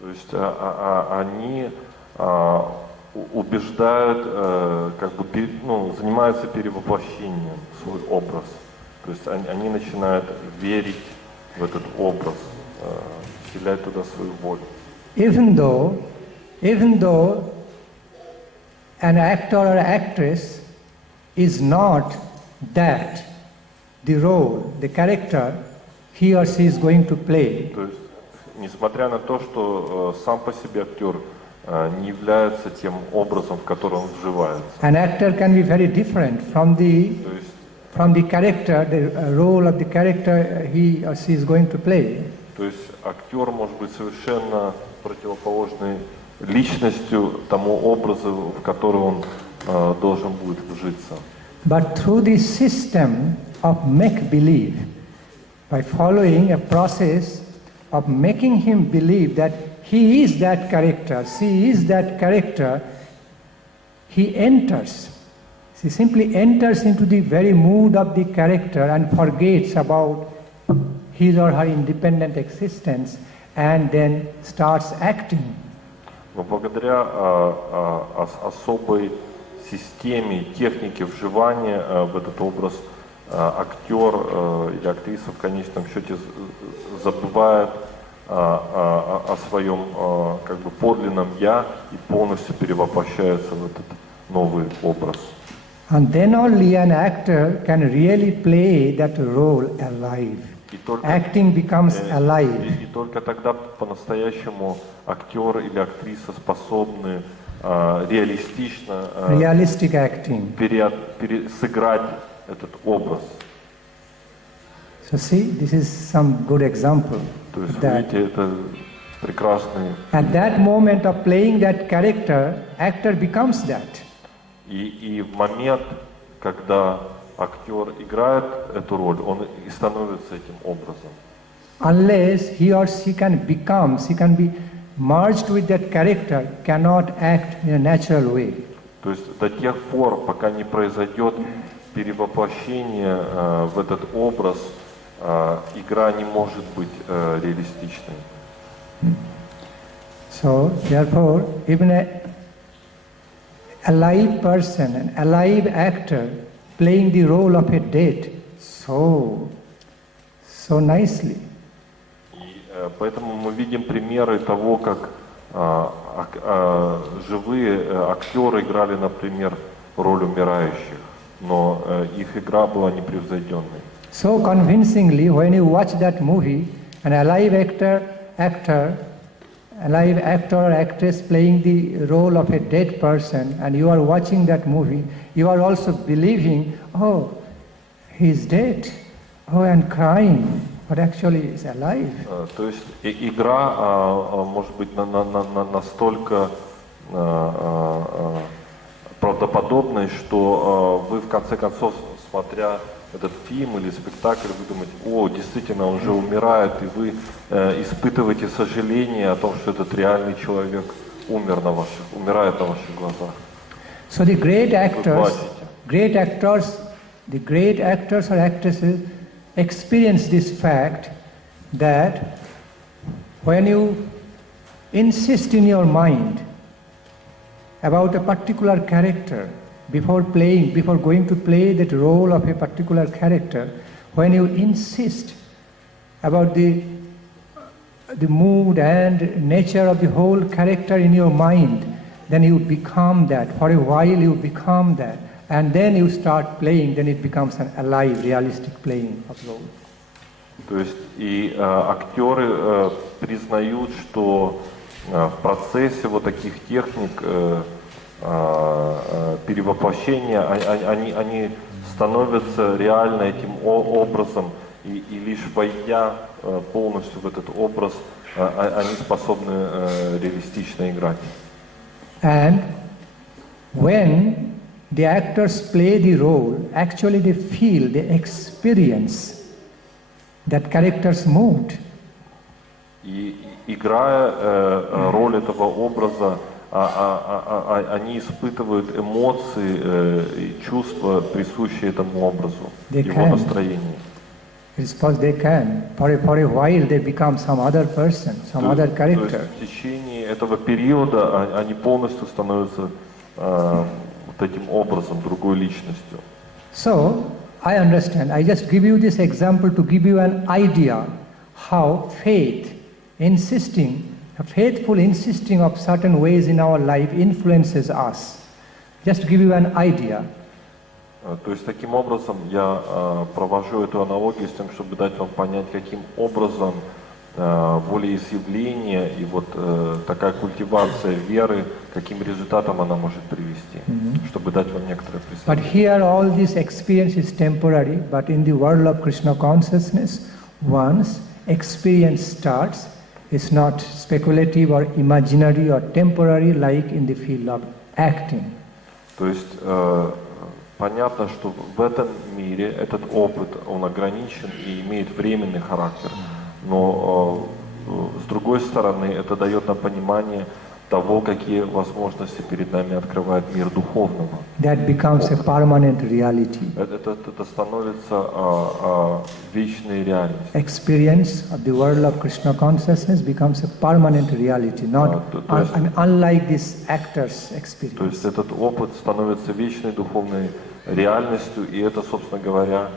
То есть они убеждают, как бы, занимаются перевоплощением в свой образ. То есть они начинают верить в этот образ, вселять туда свою волю. Even though an actor or actress is not that, the role, the character he or she is going to play. То есть, несмотря на то, что сам по себе актер не является тем образом, в который он вживается. An actor can be very different from the from the character, the role of the character he or she is going to play. То есть актер может быть совершенно противоположной личностью тому образу, в который он должен будет вжиться. But through the system of make-believe, by following a process of making him believe that he is that character, she is that character, he enters. He simply enters into the very mood of the character and forgets about his or her independent existence and then starts acting. Но благодаря особой системе, технике вживания в этот образ, актер или актриса в конечном счете забывает о своем как бы подлинном «я» и полностью перевоплощается в этот новый образ. And then only an actor can really play that role alive. Acting becomes alive. И только тогда по-настоящему актер или актриса способны реалистично Realistic acting. сыграть этот образ. So see, this is some good example. То есть, of that. видите, это прекрасный. At that moment of playing that character, actor becomes that. И в момент, когда актер играет эту роль, он и становится этим образом. Unless he or she can be merged with that character, cannot act in a natural way. То есть до тех пор, пока не произойдет перевоплощение в этот образ, игра не может быть реалистичной. So, therefore, even a alive person, an alive actor, playing the role of a dead so nicely. И поэтому мы видим примеры того, как живые актеры играли, например, роль умирающих, но их игра была непревзойденной. So convincingly, when you watch that movie, an alive actor or actress playing the role of a dead person, and you are watching that movie, you are also believing, oh, he is dead, oh, and crying, but actually he is alive. То есть игра может быть настолько правдоподобной, что вы в конце концов, смотря этот фильм или спектакль, вы думаете, о, действительно, он же умирает, и вы испытываете сожаление о том, что этот реальный человек умирает на ваших глазах. So the great actors or actresses experience this fact that when you insist in your mind about a particular character, before going to play that role of a particular character, when you insist about the mood and nature of the whole character in your mind, then you become that. For a while you become that. And then you start playing, then it becomes an alive, realistic playing of role. То есть и актеры признают, что в процессе вот таких техник перевоплощения, они становятся реально этим образом, и лишь войдя полностью в этот образ, они способны реалистично играть. And when the actors play the role, actually they feel, they experience that character's mood. И играя роль этого образа, они испытывают эмоции и чувства, присущие этому образу, его настроению. I suppose they can. For a while they become some other person, some other character. То есть в течение этого периода они полностью становятся вот этим образом, другой личностью. So, I understand. I just give you this example to give you an idea how faithful insisting of certain ways in our life influences us. Just to give you an idea. То есть таким образом я провожу эту аналогию с тем, чтобы дать вам понять, каким образом волеизъявления и вот такая культивация веры, каким результатом она может привести, чтобы дать вам некоторое But представление. here all this experience is temporary, but in the world of Krishna consciousness, once experience starts, it's not speculative or imaginary or temporary like in the field of acting. То есть понятно, что в этом мире этот опыт, он ограничен и имеет временный характер, но с другой стороны это дает нам понимание того, какие возможности перед нами открывает мир духовного. That becomes a permanent reality. Это становится вечной реальностью. Experience of the world of Krishna consciousness becomes a permanent reality, not unlike this actor's То experience. есть этот опыт становится вечной духовной реальностью, и это, собственно говоря,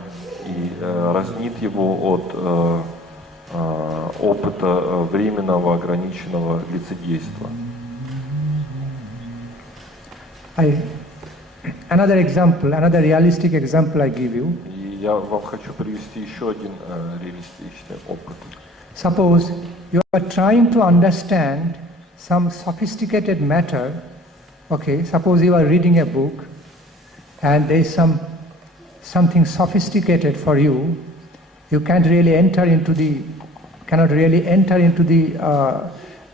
и разнит его от опыта временного ограниченного лицедейства. Another example, another realistic example I give you. И я вам хочу привести еще один реалистичный опыт. Suppose you are trying to understand some sophisticated matter. Okay, suppose you are reading a book and there is something sophisticated for you. You cannot really enter into the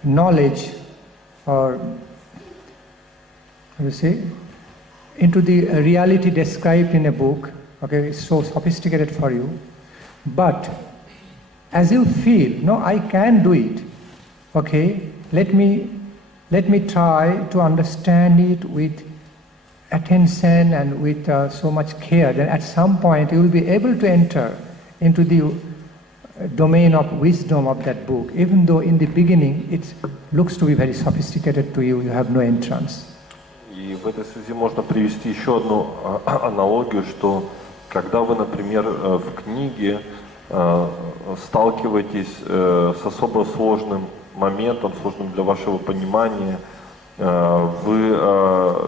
knowledge or into the reality described in a book. Okay, it's so sophisticated for you. But as you feel, no, I can do it. Okay, let me try to understand it with attention and with so much care. Then at some point you will be able to enter into the domain of wisdom of that book, even though in the beginning it looks to be very sophisticated to you, you have no entrance. И в этой связи можно привести еще одну аналогию, что когда вы, например, в книге сталкиваетесь с особо сложным моментом, сложным для вашего понимания, вы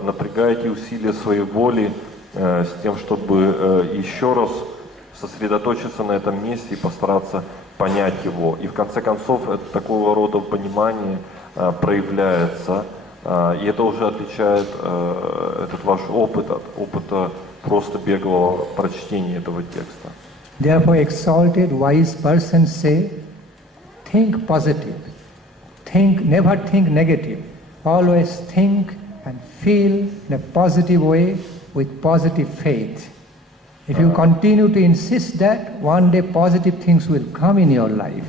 напрягаете усилия своей воли с тем, чтобы еще раз сосредоточиться на этом месте и постараться понять его. И в конце концов такого рода понимание проявляется, и это уже отличает этот ваш опыт от опыта просто беглого прочтения этого текста. Therefore, exalted, wise persons say, think positive, never think negative, always think and feel in a positive way with positive faith. If you continue to insist that, one day positive things will come in your life.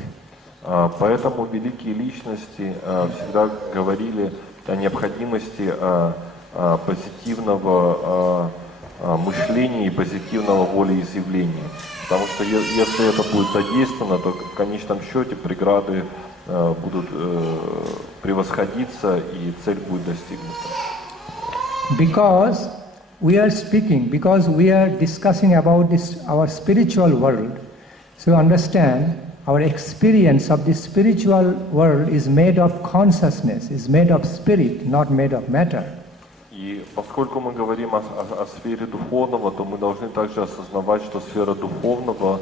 Поэтому великие личности всегда говорили о необходимости позитивного мышления и позитивного волеизъявления. Потому что если это будет задействовано, то в конечном счете преграды будут превосходиться и цель будет достигнута. Because we are discussing about our spiritual world, so you understand our experience of this spiritual world is made of consciousness, is made of spirit, not made of matter. И поскольку мы говорим о сфере духовного, то мы должны также осознавать, что сфера духовного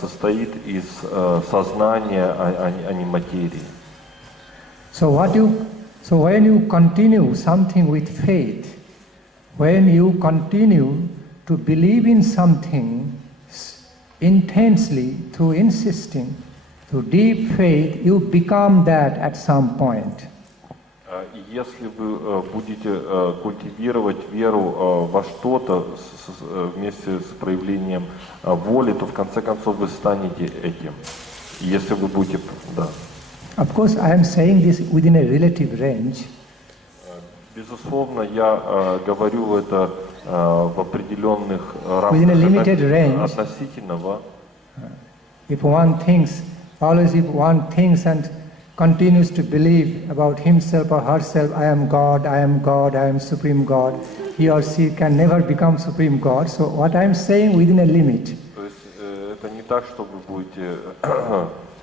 состоит из сознания, а не материи. So when you continue something with faith, when you continue to believe in something intensely, through insisting, through deep faith, you become that at some point. И если вы будете культивировать веру во что-то вместе с проявлением воли, то в конце концов вы станете этим. И если вы будете, да. Of course, I am saying this within a relative range. Безусловно, я говорю это в определенных Within a limited range. Относительного. If one thinks and continues to believe about himself or herself, I am God, I am Supreme God, he or she can never become Supreme God. So what I am saying within a limit. То есть это не так, что вы будете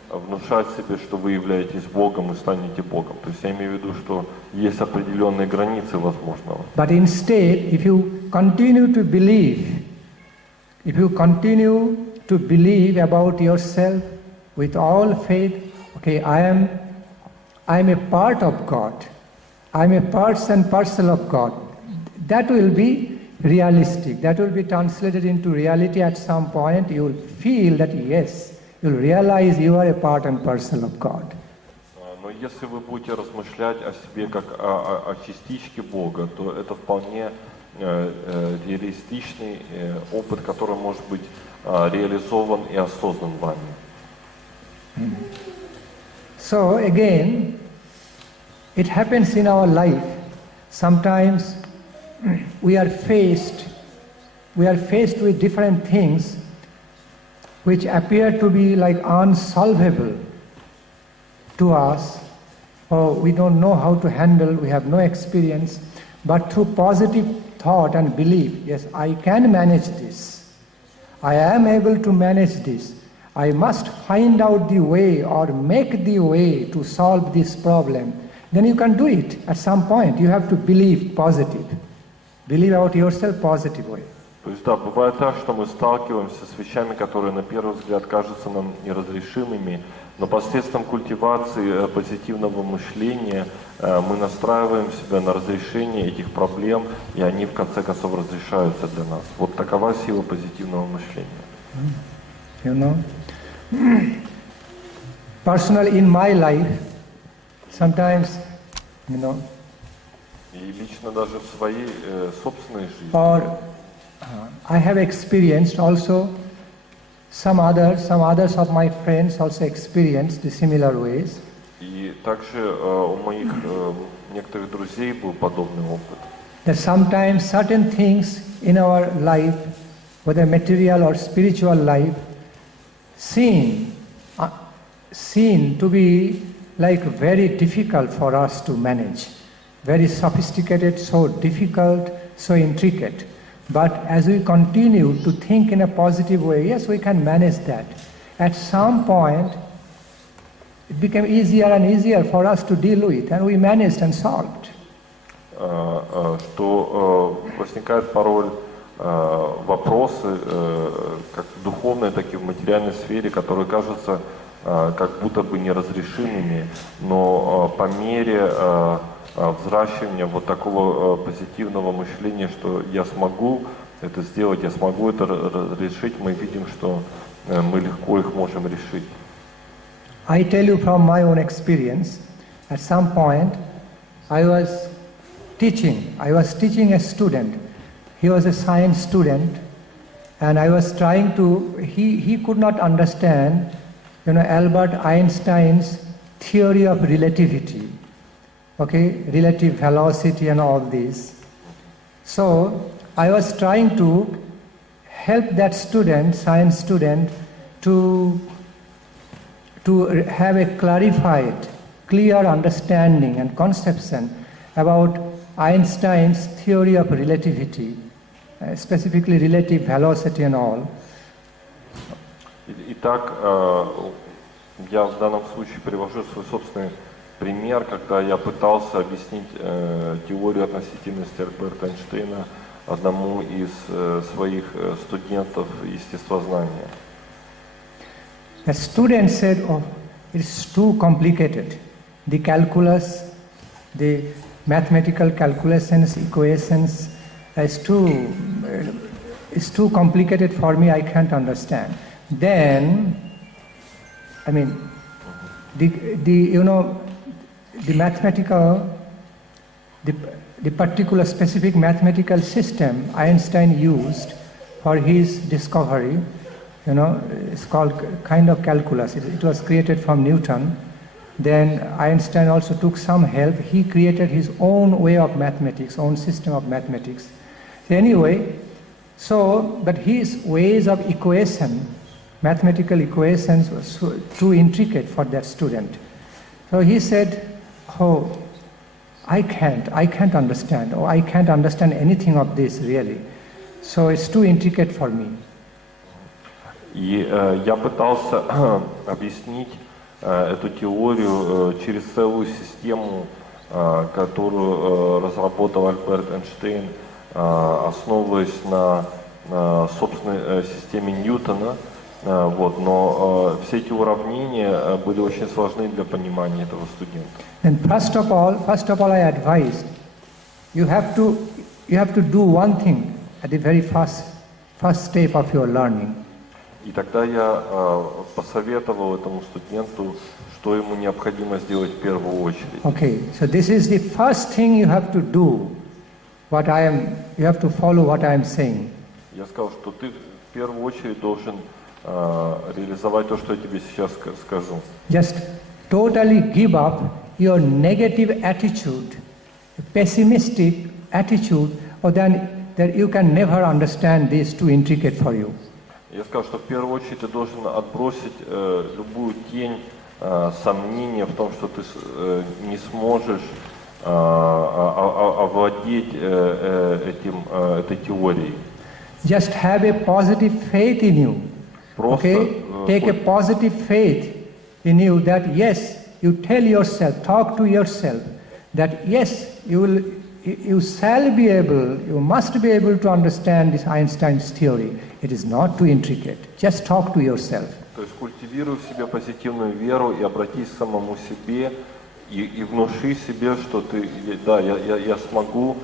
внушать себе, что вы являетесь Богом и станете Богом. То есть я имею в виду, что есть определенные границы возможного. But instead, if you continue to believe about yourself with all faith, okay, I am a part of God. I am a part and parcel of God. That will be realistic. That will be translated into reality at some point. You will feel that yes, you will realize you are a part and parcel of God. Но если вы будете размышлять о себе как о частичке Бога, то это вполне реалистичный опыт, который может быть реализован и осознан вами. So again, it happens in our life. Sometimes we are faced with different things which appear to be like unsolvable to us, or we don't know how to handle, we have no experience, but through positive thought and belief, yes, I can manage this. I am able to manage this. I must find out the way or make the way to solve this problem. Then you can do it at some point. You have to believe positive. Believe about yourself positive way. То есть да, бывает так, что мы сталкиваемся с вещами, которые на первый взгляд кажутся нам неразрешимыми, но посредством культивации позитивного мышления мы настраиваем себя на разрешение этих проблем, и они в конце концов разрешаются для нас. Вот такова сила позитивного мышления. You know, personally in my life, sometimes, you know, И лично даже в своей собственной жизни. or I have experienced also, some others of my friends also experienced the similar ways. И также у моих некоторых друзей был подобный опыт. That sometimes certain things in our life, whether material or spiritual life, seen to be like very difficult for us to manage. Very sophisticated, so difficult, so intricate. But as we continue to think in a positive way, yes, we can manage that. At some point, it became easier and easier for us to deal with, and we managed and solved. Что возникает порой вопросы, как в духовной, так и в материальной сфере, которые кажутся как будто бы неразрешимыми, но по мере взращивания вот такого позитивного мышления, что я смогу это сделать, я смогу это решить, мы видим, что мы легко их можем решить. I tell you from my own experience, at some point I was teaching a student. He was a science student, and I was trying to, he could not understand, Albert Einstein's theory of relativity. Okay, relative velocity and all this. So I was trying to help that student, science student, to have a clarified, clear understanding and conception about Einstein's theory of relativity, specifically relative velocity and all. Итак, я в данном случае привожу свой собственный пример, когда я пытался объяснить теорию относительности Альберта Эйнштейна одному из своих студентов естествознания. The student said, "Oh, it's too complicated. The calculus, the mathematical calculations, equations, is too complicated for me. I can't understand." Then, I mean, the mathematical, the particular specific mathematical system Einstein used for his discovery, it's called kind of calculus. It was created from Newton. Then Einstein also took some help. He created his own way of mathematics, own system of mathematics. Anyway, but his ways of mathematical equations was too intricate for that student. So he said, "Oh, I can't understand. Oh, I can't understand anything of this really. So it's too intricate for me." И я пытался объяснить эту теорию через целую систему, которую разработал Альберт Эйнштейн, основываясь на собственной системе Ньютона. Вот, но все эти уравнения были очень сложны для понимания этого студента. Then first of all, I advised you have to do one thing at the very first step of your learning. И тогда я посоветовал этому студенту, что ему необходимо сделать в первую очередь. Okay, so this is the first thing you have to do. You have to follow what I am saying. Я сказал, что ты в первую очередь должен реализовать то, что я тебе сейчас скажу. Just totally give up your negative attitude, pessimistic attitude, or then that you can never understand this too intricate for you. Я сказал, что в первую очередь ты должен отбросить любую тень сомнения в том, что ты не сможешь овладеть этой теорией. Just have a positive faith in you. Просто, Okay? Take a positive faith in you that yes, you tell yourself, talk to yourself, that yes, you must be able to understand this Einstein's theory. It is not too intricate. Just talk to yourself. То есть культивируй в себе позитивную веру и обратись к самому себе и внуши себе, что ты, да, я смогу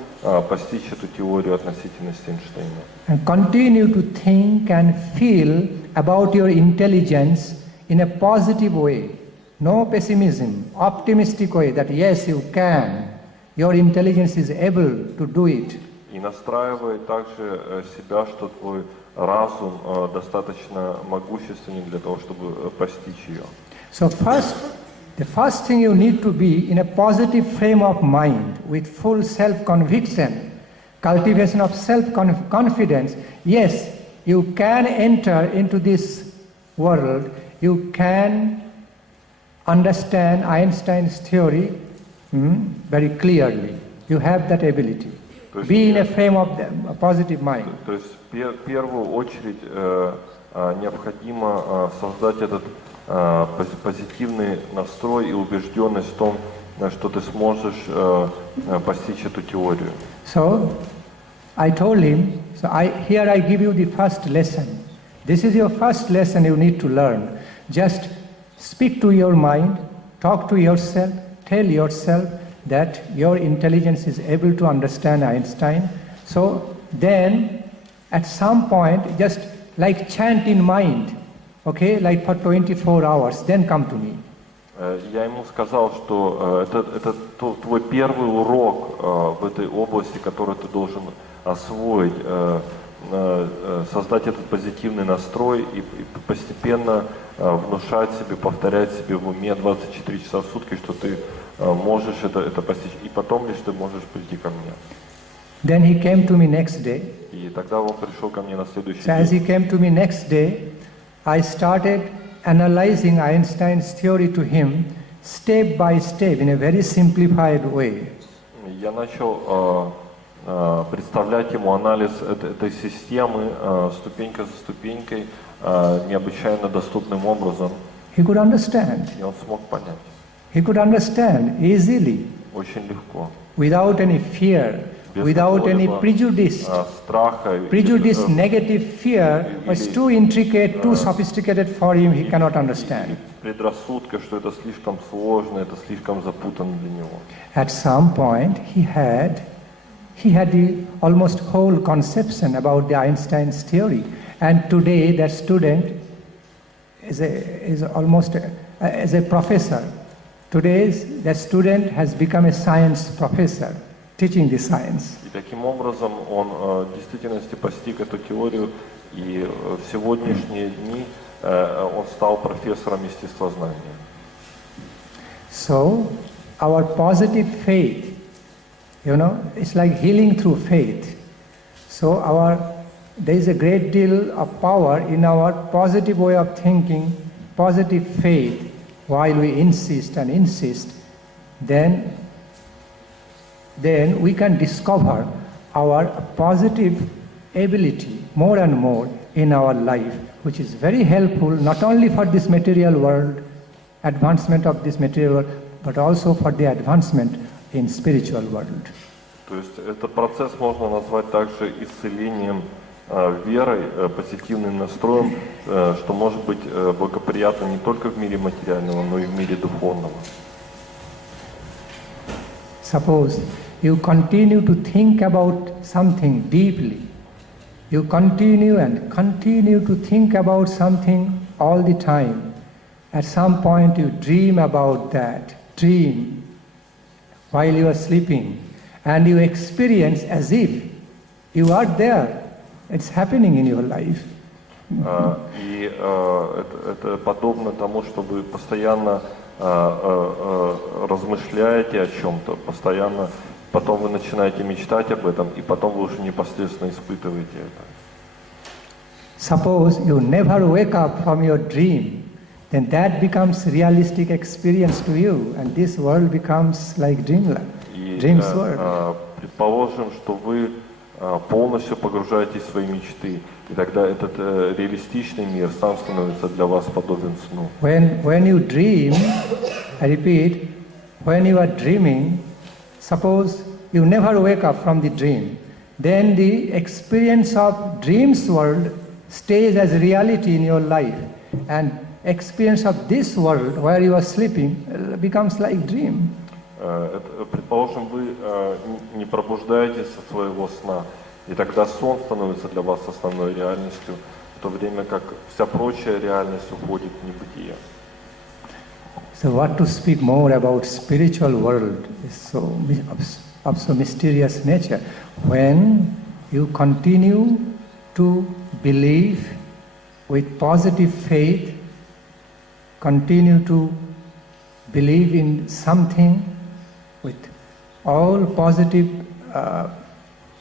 постичь эту теорию относительности Эйнштейна. And continue to think and feel about your intelligence in a positive way. No pessimism, optimistic way that yes, you can. Your intelligence is able to do it. И настраивай также себя, что твой разум достаточно могущественен для того, чтобы постичь ее. So the first thing you need to be in a positive frame of mind with full self-conviction, cultivation of self-confidence. Yes, you can enter into this world, you can understand Einstein's theory very clearly. You have that ability. Be in a frame of a positive mind. То есть в первую очередь необходимо создать этот позитивный настрой и убежденность в том, что ты сможешь постичь эту теорию. So I told him, here I give you the first lesson. This is your first lesson you need to learn. Just speak to your mind, talk to yourself, tell yourself that your intelligence is able to understand Einstein. So then, at some point, just like chant in mind, okay, like for 24 hours, then come to me. Я ему сказал, что это твой первый урок в этой области, который ты должен освоить, создать этот позитивный настрой и постепенно внушать себе, повторять себе в уме 24 часа в сутки, что ты можешь это постичь, и потом лишь ты можешь прийти ко мне. Then he came to me next day. И тогда он пришел ко мне на следующий So as he день. came to me next day, I started analyzing Einstein's theory to him step by step in a very simplified way. Я начал представлять ему анализ этой системы ступенька за ступенькой необычайно доступным образом. He could understand. И он смог понять. He could understand easily, Очень легко. without any fear, Без without any какого-либо, prejudice. Страха. Prejudice, negative fear was too intricate, too sophisticated for him, he cannot understand. Предрассудка, что это слишком сложно, это слишком запутанно для него. At some point, he had the almost whole conception about the Einstein's theory, and today that student is almost as a professor. Today that student has become a science professor, teaching the science. И таким образом он в действительности постиг эту теорию, и в сегодняшние дни он стал профессором естествознания. So, our positive faith, it's like healing through faith. So there is a great deal of power in our positive way of thinking, positive faith. While we insist and insist, then we can discover our positive ability more and more in our life, which is very helpful not only for this material world, advancement of this material world, but also for the advancement in spiritual world. То есть этот процесс можно назвать также исцелением верой, позитивным настроем, что может быть благоприятно не только в мире материального, но и в мире духовного. Suppose you continue to think about something deeply. You continue to think about something all the time. At some point you dream about that dream while you are sleeping, and you experience as if you are there. It's happening in your life. И это подобно тому, что вы постоянно размышляете о чем-то, постоянно, потом вы начинаете мечтать об этом, и потом вы уже непосредственно испытываете это. Suppose you never wake up from your dream, then that becomes realistic experience to you, and this world becomes like dreamland, dream's world. Предположим, что вы полностью погружаетесь в свои мечты, и тогда этот реалистичный мир сам становится для вас подобен сну. When you dream, I repeat, when you are dreaming, suppose you never wake up from the dream, then the experience of dream's world stays as reality in your life, and experience of this world where you are sleeping becomes like dream. Предположим, вы не пробуждаетесь от своего сна, и тогда сон становится для вас основной реальностью, в то время как вся прочая реальность уходит в небытие. So what to speak more about spiritual world is of so mysterious nature. When you continue to believe with positive faith, continue to believe in something with all positive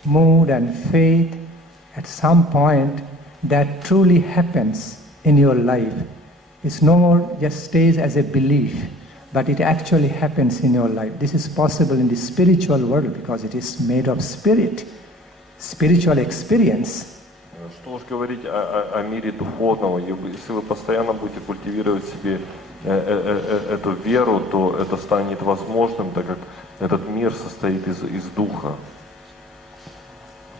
mood and faith, at some point that truly happens in your life. It's no more just stays as a belief, but it actually happens in your life. This is possible in the spiritual world because it is made of spirit, spiritual experience. Что уж говорить о мире духовного, если вы постоянно будете культивировать в себе эту веру, то это станет возможным, так как этот мир состоит из духа.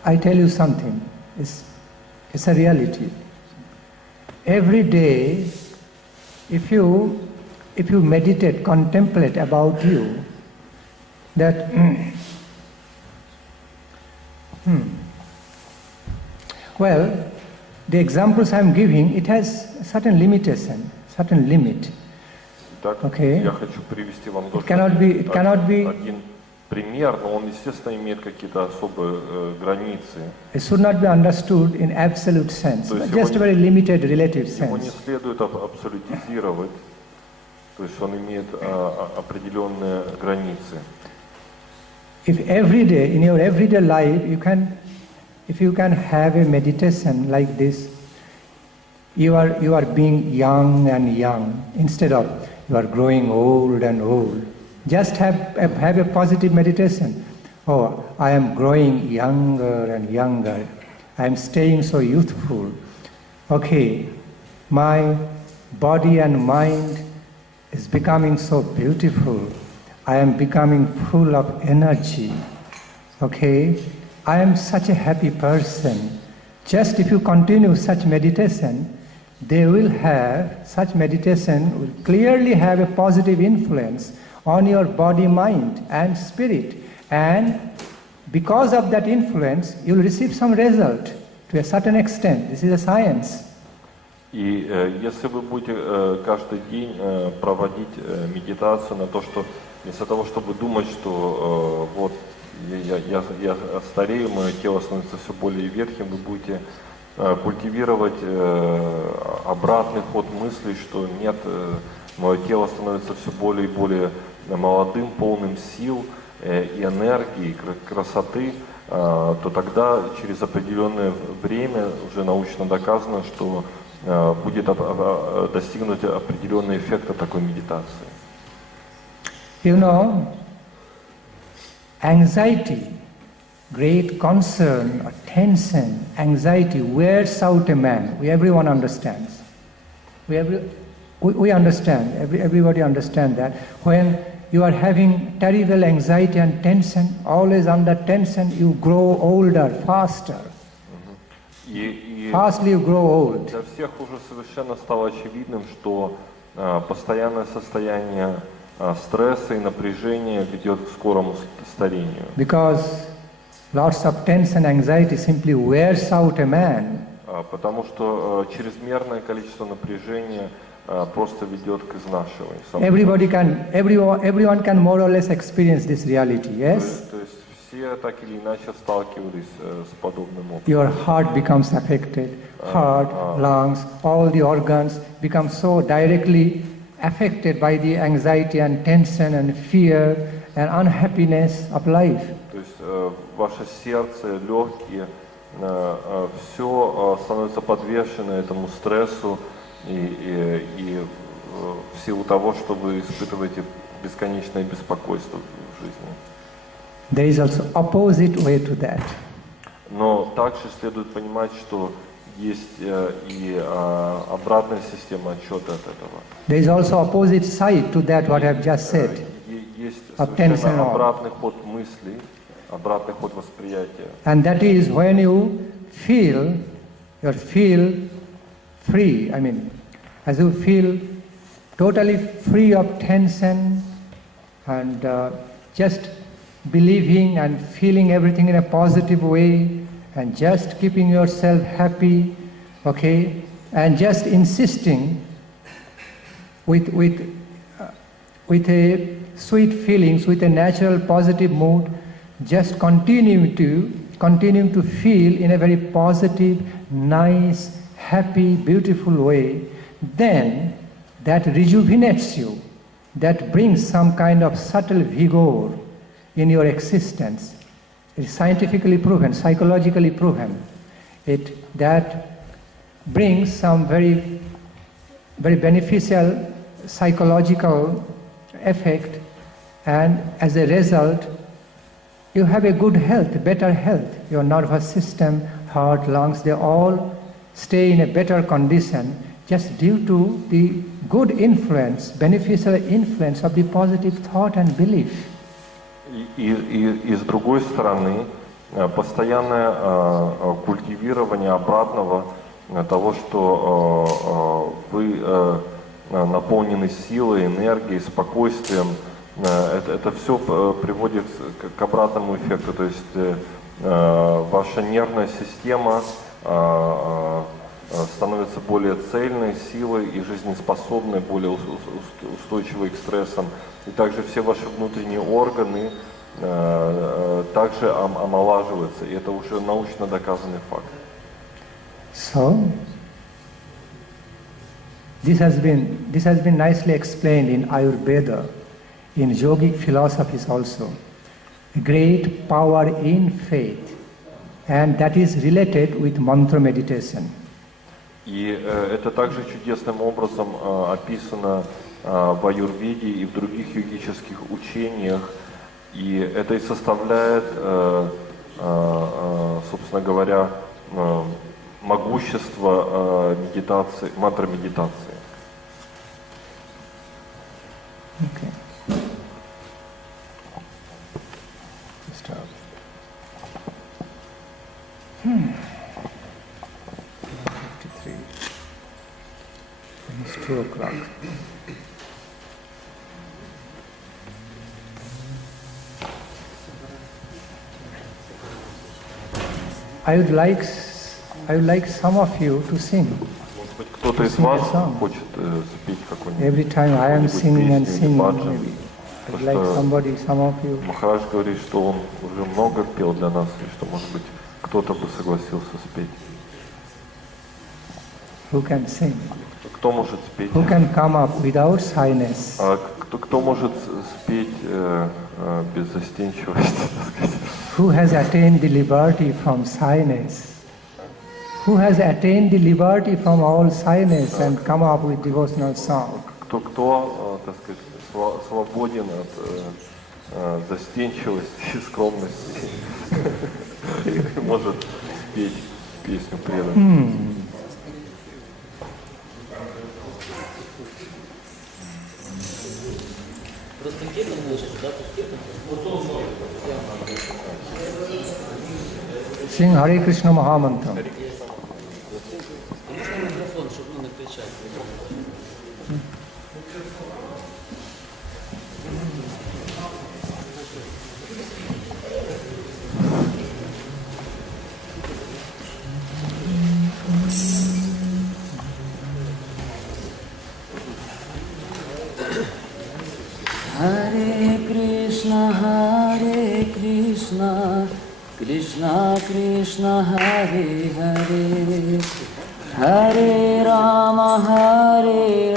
I tell you something, it's a reality. Every day, if you meditate, contemplate about you, that well, the examples I'm giving, it has certain limitation, certain limit. Okay. Я хочу привести вам It cannot be один пример, но он, естественно, имеет какие-то особые границы. It should not be understood in absolute sense, but just a very limited relative Его не sense. следует абсолютизировать, то есть он имеет определенные границы. If every day, in your everyday life, if you can have a meditation like this, you are being young and young, instead of you are growing old and old. Just have a positive meditation. Oh, I am growing younger and younger. I am staying so youthful. Okay, my body and mind is becoming so beautiful. I am becoming full of energy. Okay, I am such a happy person. Just if you continue such meditation, such meditation will clearly have a positive influence on your body, mind and spirit. And because of that influence, you will receive some result to a certain extent. This is a science. И если вы будете каждый день проводить медитацию на то, что вместо того, чтобы думать, что вот я старею, мое тело становится все более ветхим, вы будете культивировать обратный ход мыслей, что нет, мое тело становится все более и более молодым, полным сил и энергии, красоты, то тогда через определенное время уже научно доказано, что будет достигнут определенный эффект от такой медитации. You know, anxiety, great concern or tension, anxiety wears out a man. Everyone understands. We understand, everybody understands that. When you are having terrible anxiety and tension, always under tension, you grow older, faster. fastly you grow old. Для всех уже совершенно стало очевидным, что постоянное состояние стресса и напряжения ведет к скорому старению. Because lots of tension and anxiety simply wears out a man. Потому что чрезмерное количество напряжения просто ведет к изнашиванию. Everyone can more or less experience this reality, yes? То есть все так или иначе сталкивались с подобным опытом. Your heart becomes affected, heart, lungs, all the organs become so directly affected by the anxiety and tension and fear and unhappiness of life. То есть ваше сердце, легкие, все становится подвешено этому стрессу и в силу того, что вы испытываете бесконечное беспокойство в жизни. There is also opposite way to that. Но также следует понимать, что есть и обратная система отчета от этого. There is also opposite side to that what I have just said. Есть совершенно обратный ход мыслей, обратный ход восприятия. And that is when you feel free. I mean, as you feel totally free of tension and just believing and feeling everything in a positive way and just keeping yourself happy, okay, and just insisting with a sweet feelings, with a natural positive mood, just continuing to feel in a very positive, nice, happy, beautiful way, then that rejuvenates you, that brings some kind of subtle vigor in your existence. It is scientifically proven, psychologically proven. That brings some very, very beneficial psychological effect, and as a result, you have a good health, better health. Your nervous system, heart, lungs, they all stay in a better condition just due to the good influence, beneficial influence of the positive thought and belief. И с другой стороны, постоянное культивирование обратного того, что вы наполнены силой, энергией, спокойствием, это все приводит к обратному эффекту. То есть ваша нервная система становится более цельной, силой и жизнеспособной, более устойчивой к стрессам. И также все ваши внутренние органы также омолаживаются, и это уже научно доказанный факт. So, this has been nicely explained in Ayurveda, in yogic philosophies also. A great power in faith, and that is related with mantra meditation. И это также чудесным образом описано в аюрведе и в других йогических учениях, и это и составляет, собственно говоря, могущество медитации, мантра-медитации. Okay. Stop. 53. It's 2 o'clock. I would like some of you to sing. Может быть, кто-то из вас хочет спеть какой-нибудь. Every time I am singing and singing, maybe. I'd like somebody, some of you. Махарадж говорит, что он уже много пел для нас, и что, может быть, кто-то бы согласился спеть. Who can sing? Кто может спеть? Who can come up without shyness? Кто может спеть без застенчивости? Who has attained the liberty from shyness? Who has attained the liberty from all shyness and come up with devotional song? Кто, так сказать, свободен от застенчивости и скромности, может спеть песню преданности. Просто киртан лучше, да, киртан. Sing Hare Krishna Mahamantra. отвечать. Харе Кришна, Кришна Кришна, Харе Харе, Харе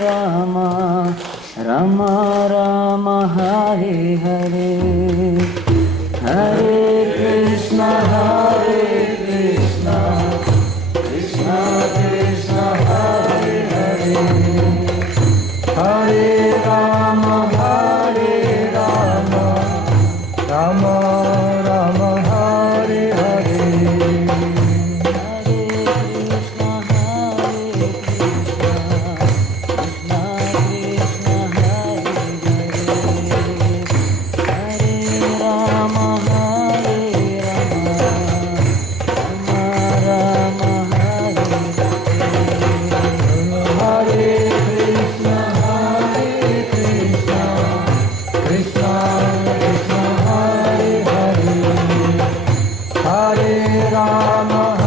Рама, Рама Рама, Харе Харе, Харе Кришна, Кришна Кришна, Харе Харе, Харе Рама, Rama Rama Hare Hare, Hare Rama